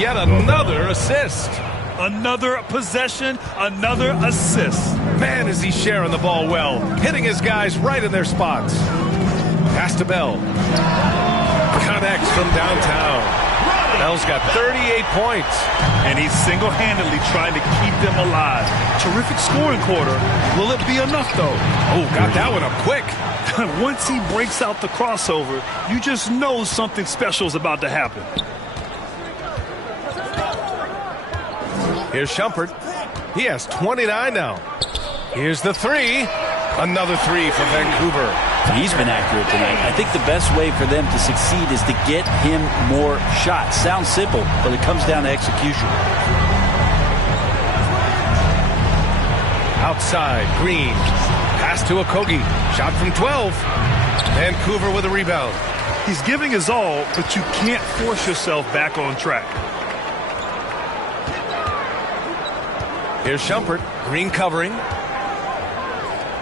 Yet another assist. Another possession, another assist. Man, is he sharing the ball well. Hitting his guys right in their spots. Pass to Bell. Connects from downtown. Bell's got 38 points. And he's single-handedly trying to keep them alive. Terrific scoring quarter. Will it be enough, though? Oh, got that one up quick. Once he breaks out the crossover, you just know something special is about to happen. Here's Shumpert. He has 29 now. Here's the three. Another three for Vancouver. He's been accurate tonight. I think the best way for them to succeed is to get him more shots. Sounds simple, but it comes down to execution. Outside, Green. Pass to Okogie. Shot from 12. Vancouver with a rebound. He's giving his all, but you can't force yourself back on track. Here's Shumpert. Green covering.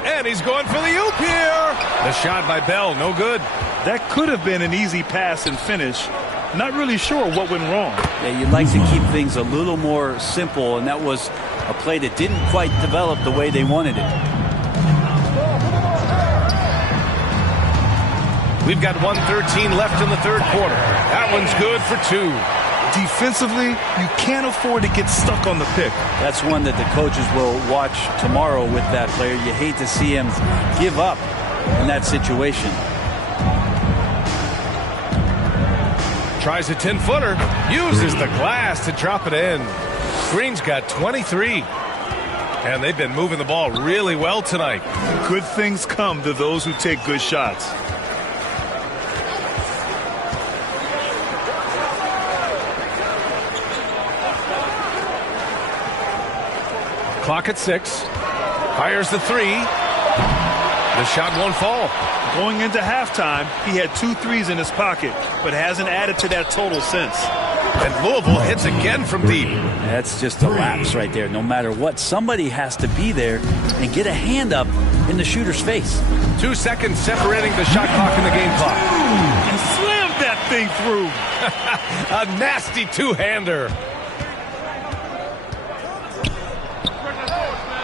And he's going for the oop here. The shot by Bell, no good. That could have been an easy pass and finish. Not really sure what went wrong. Yeah, you'd like to keep things a little more simple, and that was a play that didn't quite develop the way they wanted it. We've got 1:13 left in the third quarter. That one's good for 2. Defensively, you can't afford to get stuck on the pick. That's one that the coaches will watch tomorrow with that player. You hate to see him give up in that situation. Tries a 10-footer. Uses the glass to drop it in. Green's got 23. And they've been moving the ball really well tonight. Good things come to those who take good shots. Clock at 6. Fires the 3. The shot won't fall. Going into halftime, he had 2 threes in his pocket, but hasn't added to that total since. And Louisville hits again from deep. That's just a lapse right there. No matter what, somebody has to be there and get a hand up in the shooter's face. 2 seconds separating the shot clock and the game clock. And slammed that thing through. A nasty two-hander.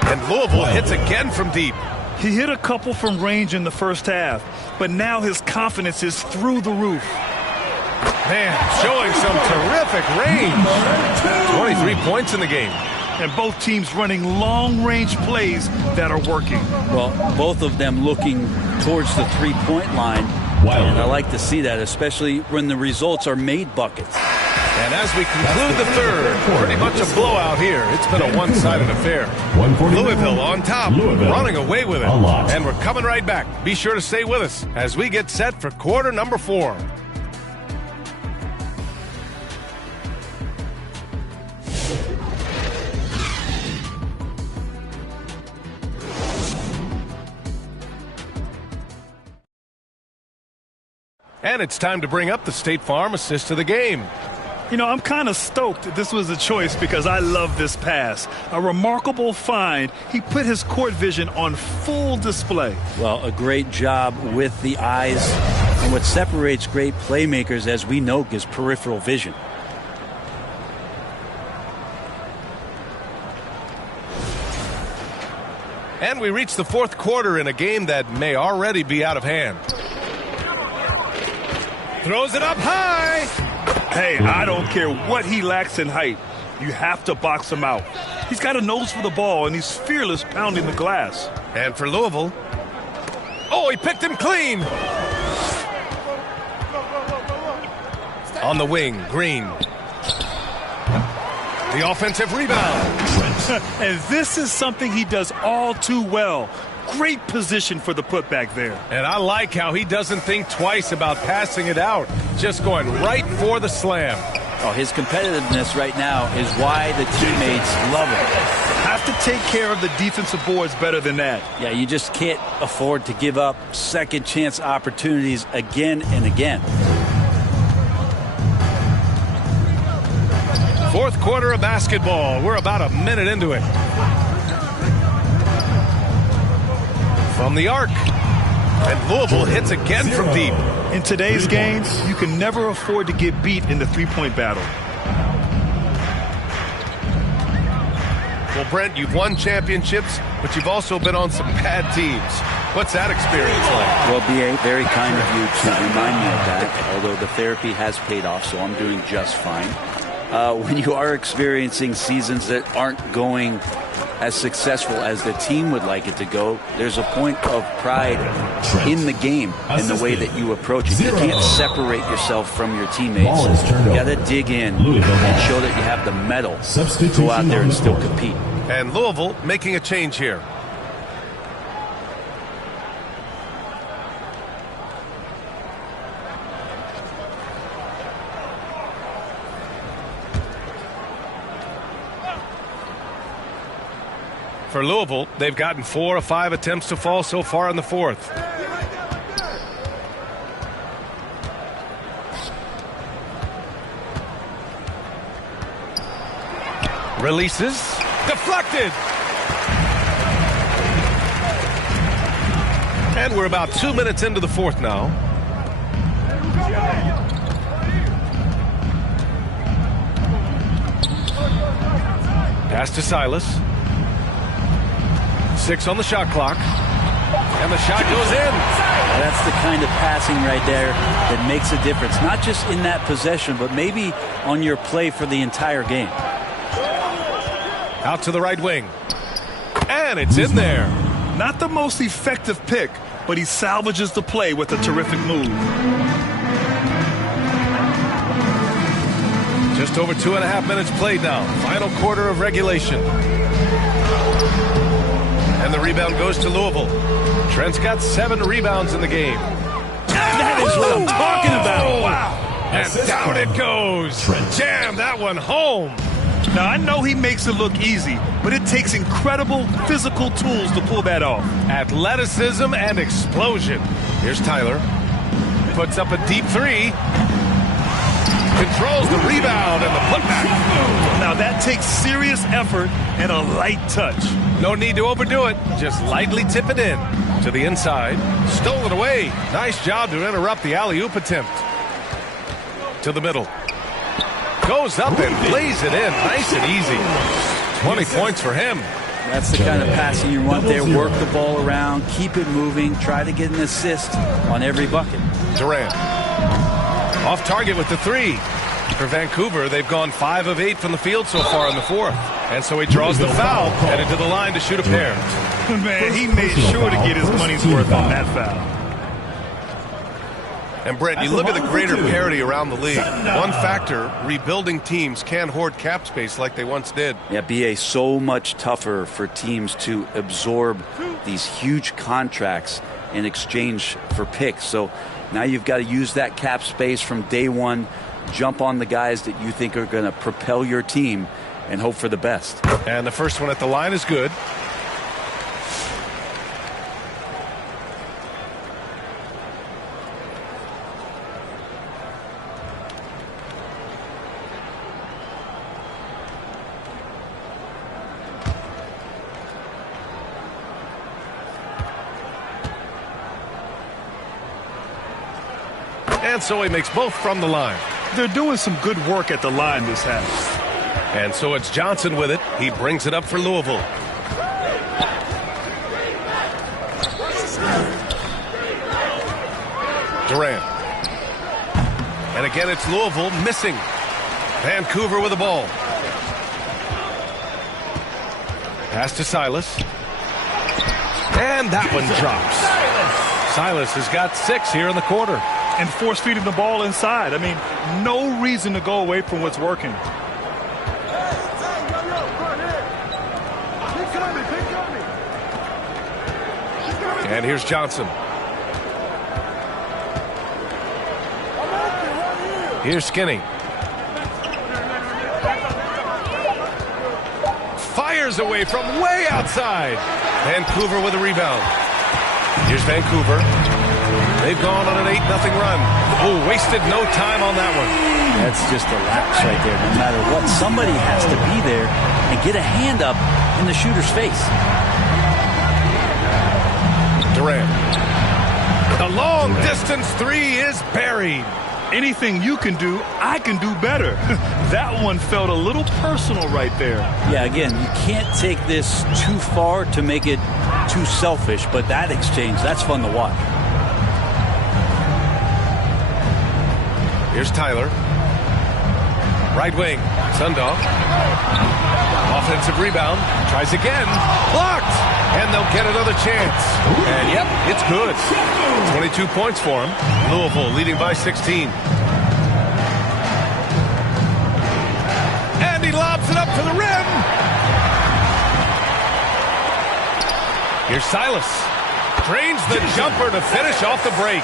And Louisville hits again from deep. He hit a couple from range in the first half, but now his confidence is through the roof. Man, showing some terrific range. 23 points in the game. And both teams running long-range plays that are working. Well, both of them looking towards the three-point line. Wow. And I like to see that, especially when the results are made buckets. And as we conclude the third, pretty much a blowout here. It's been a one-sided affair. Louisville on top, running away with it. And we're coming right back. Be sure to stay with us as we get set for quarter number 4. And it's time to bring up the State Farm assist of the game. You know, I'm kind of stoked this was a choice because I love this pass. A remarkable find. He put his court vision on full display. Well, a great job with the eyes. And what separates great playmakers, as we know, is peripheral vision. And we reach the fourth quarter in a game that may already be out of hand. Throws it up high. Hey, I don't care what he lacks in height. You have to box him out. He's got a nose for the ball, and he's fearless pounding the glass. And for Louisville. Oh, he picked him clean. On the wing, Green. The offensive rebound. And this is something he does all too well. Great position for the putback there. And I like how he doesn't think twice about passing it out. Just going right for the slam. Oh, his competitiveness right now is why the teammates love him. Have to take care of the defensive boards better than that. Yeah, you just can't afford to give up second chance opportunities again and again. Fourth quarter of basketball. We're about a minute into it. From the arc. And Louisville hits again from deep. In today's games, you can never afford to get beat in the three-point battle. Well, Brent, you've won championships, but you've also been on some bad teams. What's that experience like? Well, B.A., very kind of you to remind me of that, although the therapy has paid off, so I'm doing just fine. When you are experiencing seasons that aren't going as successful as the team would like it to go, there's a point of pride in the game and the way that you approach it. You can't separate yourself from your teammates. You got to dig in and show that you have the mettle to go out there and still compete. And Louisville making a change here. For Louisville, they've gotten 4 of 5 attempts to fall so far in the fourth. Releases. Deflected. And we're about 2 minutes into the fourth now. Pass to Silas. 6 on the shot clock. And the shot goes in. That's the kind of passing right there that makes a difference. Not just in that possession, but maybe on your play for the entire game. Out to the right wing. And it's in there. Not the most effective pick, but he salvages the play with a terrific move. Just over 2.5 minutes played now. Final quarter of regulation. And the rebound goes to Louisville. Trent's got 7 rebounds in the game. That is what I'm talking about. Wow. And down it goes. Jam that one home. Now, I know he makes it look easy, but it takes incredible physical tools to pull that off. Athleticism and explosion. Here's Tyler. Puts up a deep 3. Controls the rebound and the putback. Now, that takes serious effort and a light touch. No need to overdo it. Just lightly tip it in. To the inside. Stole it away. Nice job to interrupt the alley-oop attempt. To the middle. Goes up and plays it in. Nice and easy. 20 points for him. That's the kind of passing you want there. Work the ball around. Keep it moving. Try to get an assist on every bucket. Durant. Off target with the 3. For Vancouver, they've gone 5 of 8 from the field so far in the 4th. And so he draws the foul, headed to the line to shoot a pair. Man, he made sure to get his money's worth on that foul. And Brent, you look at the greater parity around the league. One factor, rebuilding teams can't hoard cap space like they once did. Yeah, BA, so much tougher for teams to absorb these huge contracts in exchange for picks. So now you've got to use that cap space from day one, jump on the guys that you think are going to propel your team, and hope for the best. And the first one at the line is good. And so he makes both from the line. They're doing some good work at the line this half. And so it's Johnson with it. He brings it up for Louisville. Durant. And again, it's Louisville missing. Vancouver with the ball. Pass to Silas. And that one drops. Silas has got 6 here in the quarter. And force feeding the ball inside. I mean, no reason to go away from what's working. And here's Johnson. Here's Skinny. Fires away from way outside. Vancouver with a rebound. Here's Vancouver. They've gone on an 8-0 run. Oh, wasted no time on that one. That's just a lapse right there. No matter what, somebody has to be there and get a hand up in the shooter's face. Durant. The long distance 3 is buried. Anything you can do, I can do better. That one felt a little personal right there. Yeah, again, you can't take this too far to make it too selfish, but that exchange, that's fun to watch. Here's Tyler. Right wing. Sundog. Offensive rebound. Tries again. Blocked. And they'll get another chance. And yep, it's good. 22 points for him. Louisville leading by 16. And he lobs it up to the rim. Here's Silas. Drains the jumper to finish off the break.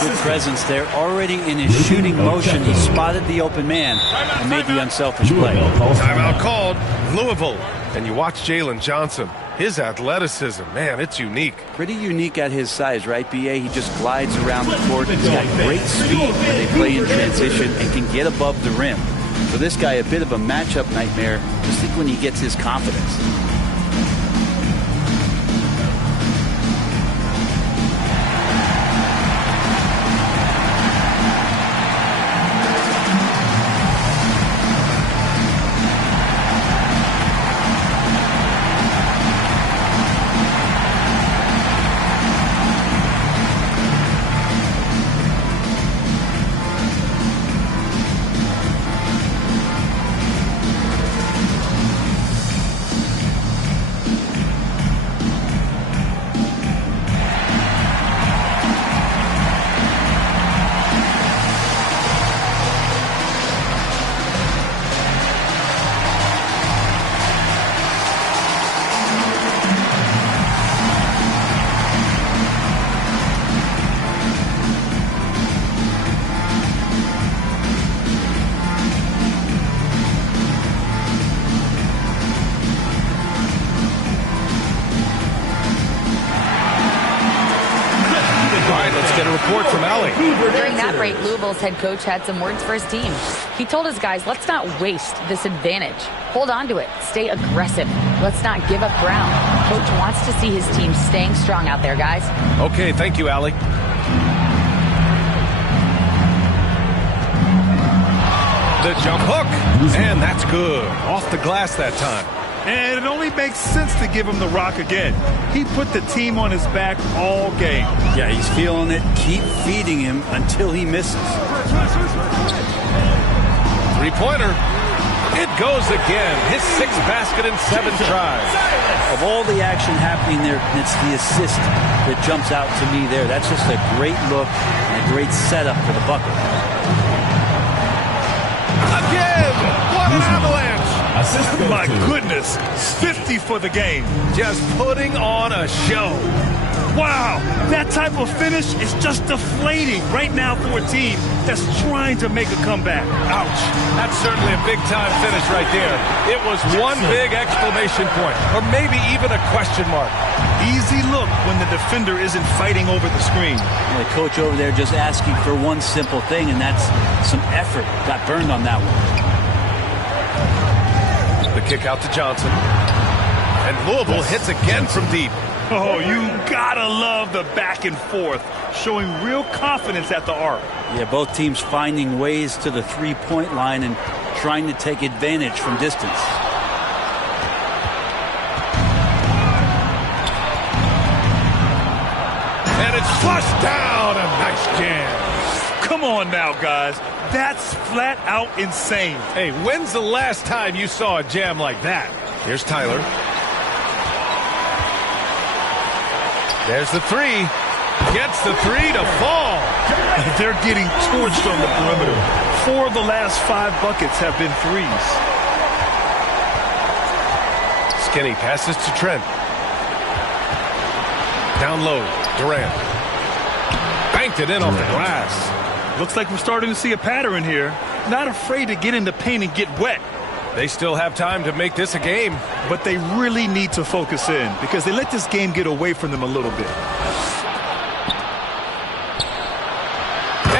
Good presence there. Already in his shooting motion, he spotted the open man and made the unselfish play. Timeout called. Louisville. And you watch Jalen Johnson. His athleticism, man, it's unique. Pretty unique at his size, right, BA? He just glides around the court. He's got great speed when they play in transition and can get above the rim. For this guy, a bit of a matchup nightmare. Just think when he gets his confidence. that break, Louisville's head coach had some words for his team. He told his guys, let's not waste this advantage. Hold on to it. Stay aggressive. Let's not give up ground. Coach wants to see his team staying strong out there, guys. Okay, thank you, Allie. The jump hook, and that's good. Off the glass that time. And it only makes sense to give him the rock again. He put the team on his back all game. Yeah, he's feeling it. Keep feeding him until he misses. Three-pointer. It goes again. His 6th basket in 7 tries. Of all the action happening there, it's the assist that jumps out to me there. That's just a great look and a great setup for the bucket. Again! What an avalanche! My goodness, 50 for the game. Just putting on a show. Wow, that type of finish is just deflating right now for a team that's trying to make a comeback. Ouch. That's certainly a big-time finish right there. It was one big exclamation point, or maybe even a question mark. Easy look when the defender isn't fighting over the screen. And the coach over there just asking for one simple thing, and that's some effort. Got burned on that one. The kick out to Johnson. And Louisville hits again from deep. Oh, you gotta love the back and forth, showing real confidence at the arc. Yeah, both teams finding ways to the three-point line and trying to take advantage from distance. And it's flushed down. A nice jam. Come on now, guys. That's flat out insane. Hey, when's the last time you saw a jam like that? Here's Tyler. There's the three. Gets the three to fall. They're getting torched on the perimeter. 4 of the last 5 buckets have been threes. Skinny passes to Trent. Down low, Durant. Banked it in off the glass. Looks like we're starting to see a pattern here. Not afraid to get in the paint and get wet. They still have time to make this a game. But they really need to focus in because they let this game get away from them a little bit.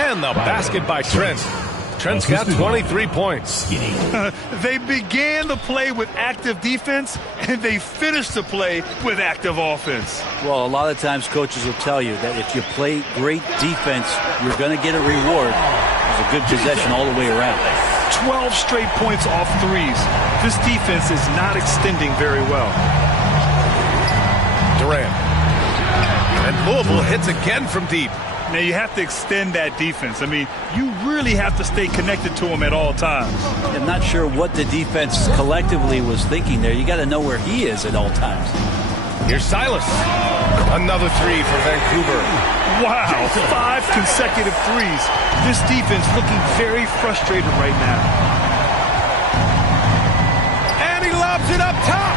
And the basket by Trent. Trent's got 23 points. They began the play with active defense, and they finished the play with active offense. Well, a lot of times coaches will tell you that if you play great defense, you're going to get a reward. It's a good possession all the way around. 12 straight points off threes. This defense is not extending very well. Durant. And Louisville hits again from deep. Now, you have to extend that defense. I mean, you really have to stay connected to him at all times. I'm not sure what the defense collectively was thinking there. You got to know where he is at all times. Here's Silas. Another three for Vancouver. Wow, 5 consecutive threes. This defense looking very frustrated right now. And he lobs it up top.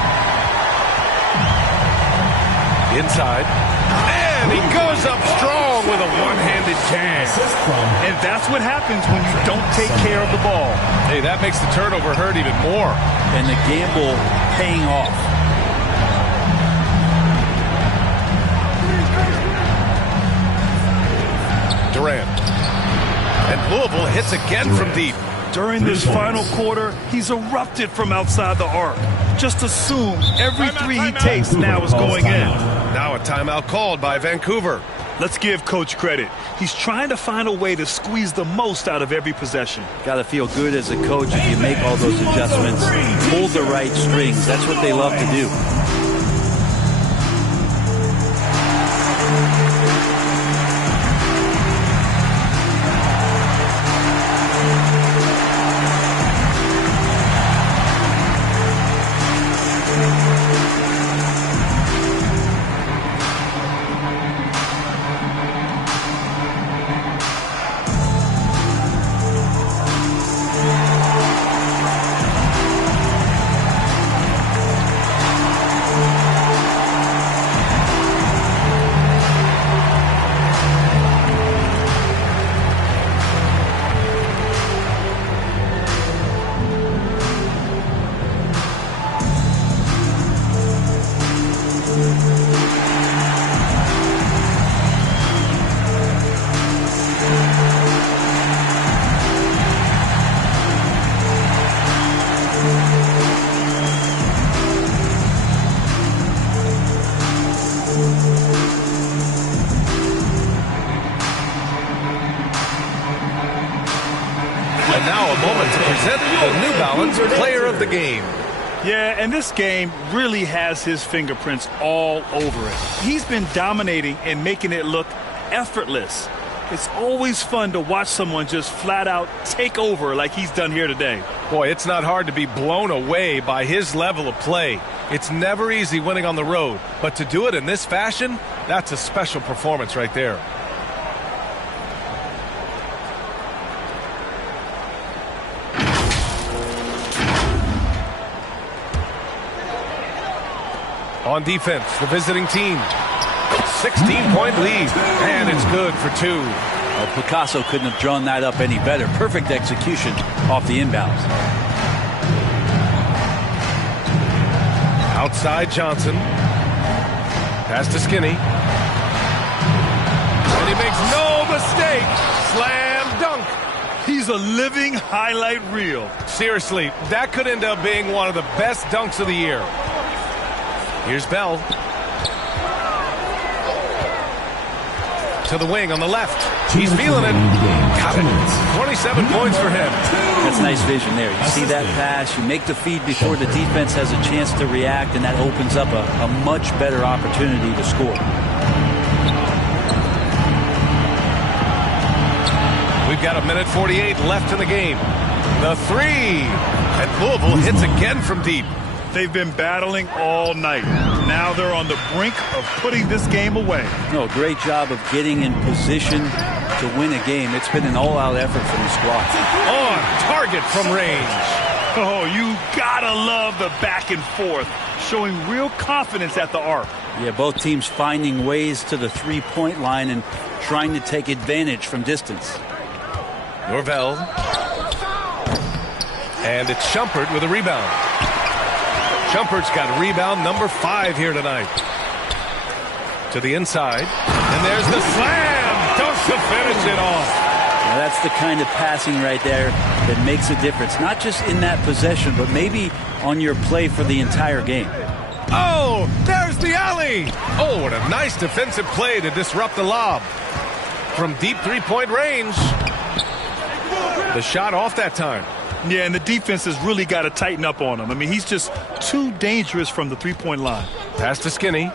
Inside. And he goes up strong with a one-handed jam. And that's what happens when you don't take care of the ball. Hey, that makes the turnover hurt even more. And the gamble paying off. Durant. And Louisville hits again from deep. During this final quarter, he's erupted from outside the arc. Just assume every three he takes now is going in. Now a timeout called by Vancouver. Let's give Coach credit. He's trying to find a way to squeeze the most out of every possession. Got to feel good as a coach if you make all those adjustments. Pull the right strings. That's what they love to do. And now a moment to present the New Balance Player of the Game. Yeah, and this game really has his fingerprints all over it. He's been dominating and making it look effortless. It's always fun to watch someone just flat out take over like he's done here today. Boy, it's not hard to be blown away by his level of play. It's never easy winning on the road, but to do it in this fashion, that's a special performance right there. On defense, the visiting team. 16-point lead, and it's good for 2. Well, Picasso couldn't have drawn that up any better. Perfect execution off the inbounds. Outside Johnson. Pass to Skinny. And he makes no mistake. Slam dunk. He's a living highlight reel. Seriously, that could end up being one of the best dunks of the year. Here's Bell. To the wing on the left. He's feeling it. Got it. 27 points for him. That's nice vision there. You see that pass, you make the feed before the defense has a chance to react, and that opens up a much better opportunity to score. We've got 1:48 left in the game. The 3. And Louisville hits again from deep. They've been battling all night. Now they're on the brink of putting this game away. No, great job of getting in position to win a game. It's been an all-out effort from the squad. On target from range. Oh, you gotta love the back and forth, showing real confidence at the arc. Yeah, both teams finding ways to the three-point line and trying to take advantage from distance. Norvell. And it's Shumpert with a rebound. Shumpert's got rebound number 5 here tonight. To the inside. And there's the slam dunk to finish it off. Now that's the kind of passing right there that makes a difference. Not just in that possession, but maybe on your play for the entire game. Oh, there's the alley. Oh, what a nice defensive play to disrupt the lob. From deep three-point range. The shot off that time. Yeah, and the defense has really got to tighten up on him. I mean, he's just too dangerous from the three-point line. Pass to Skinny.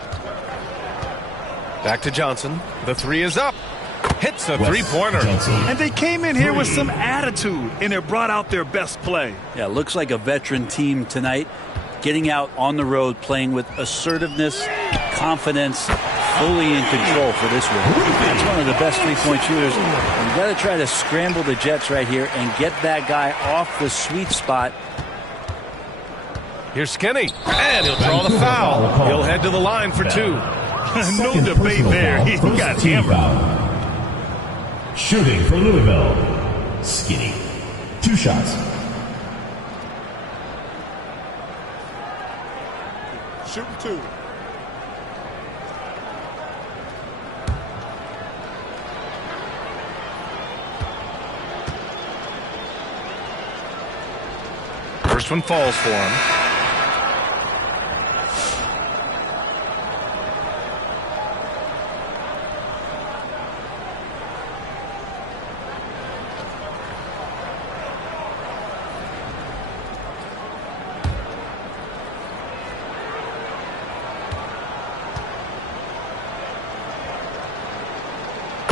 Back to Johnson. The 3 is up. Hits a three-pointer. And they came in here with some attitude, and it brought out their best play. Yeah, looks like a veteran team tonight, getting out on the road, playing with assertiveness, confidence, fully in control for this one. That's one of the best three-point shooters. You've got to try to scramble the Jets right here and get that guy off the sweet spot. Here's Skinny, and he'll draw the foul. He'll head to the line for 2. No debate there. He got hammered. Shooting for Louisville, Skinny. 2 shots. Shooting 2. First one falls for him.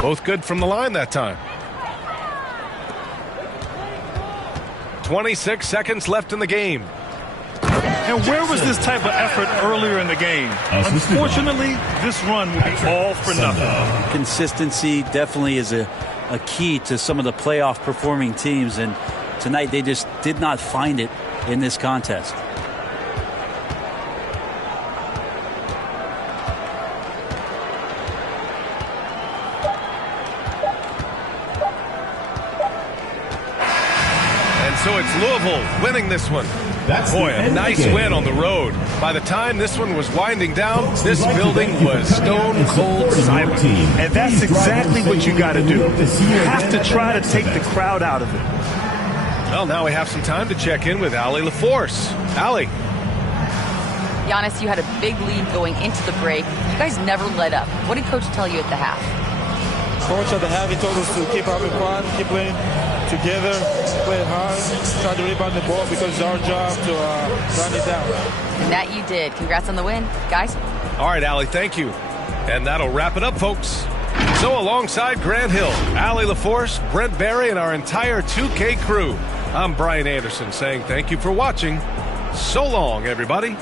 Both good from the line that time. 26 seconds left in the game. And where was this type of effort earlier in the game? Unfortunately, this run will be all for nothing. Consistency definitely is a key to some of the playoff performing teams, and tonight they just did not find it in this contest. So it's Louisville winning this one. Boy, a nice win on the road. By the time this one was winding down, this building was stone cold silent. And that's exactly what you got to do. You have to try to take the crowd out of it. Well, now we have some time to check in with Allie LaForce. Allie. Giannis, you had a big lead going into the break. You guys never let up. What did Coach tell you at the half? coach at the half, he told us to keep having fun, keep playing together, play hard, try to rebound the ball because it's our job to run it down. And that you did. Congrats on the win, guys. All right, Allie, thank you. And that'll wrap it up, folks. So alongside Grant Hill, Allie LaForce, Brent Barry, and our entire 2K crew, I'm Brian Anderson saying thank you for watching. So long, everybody.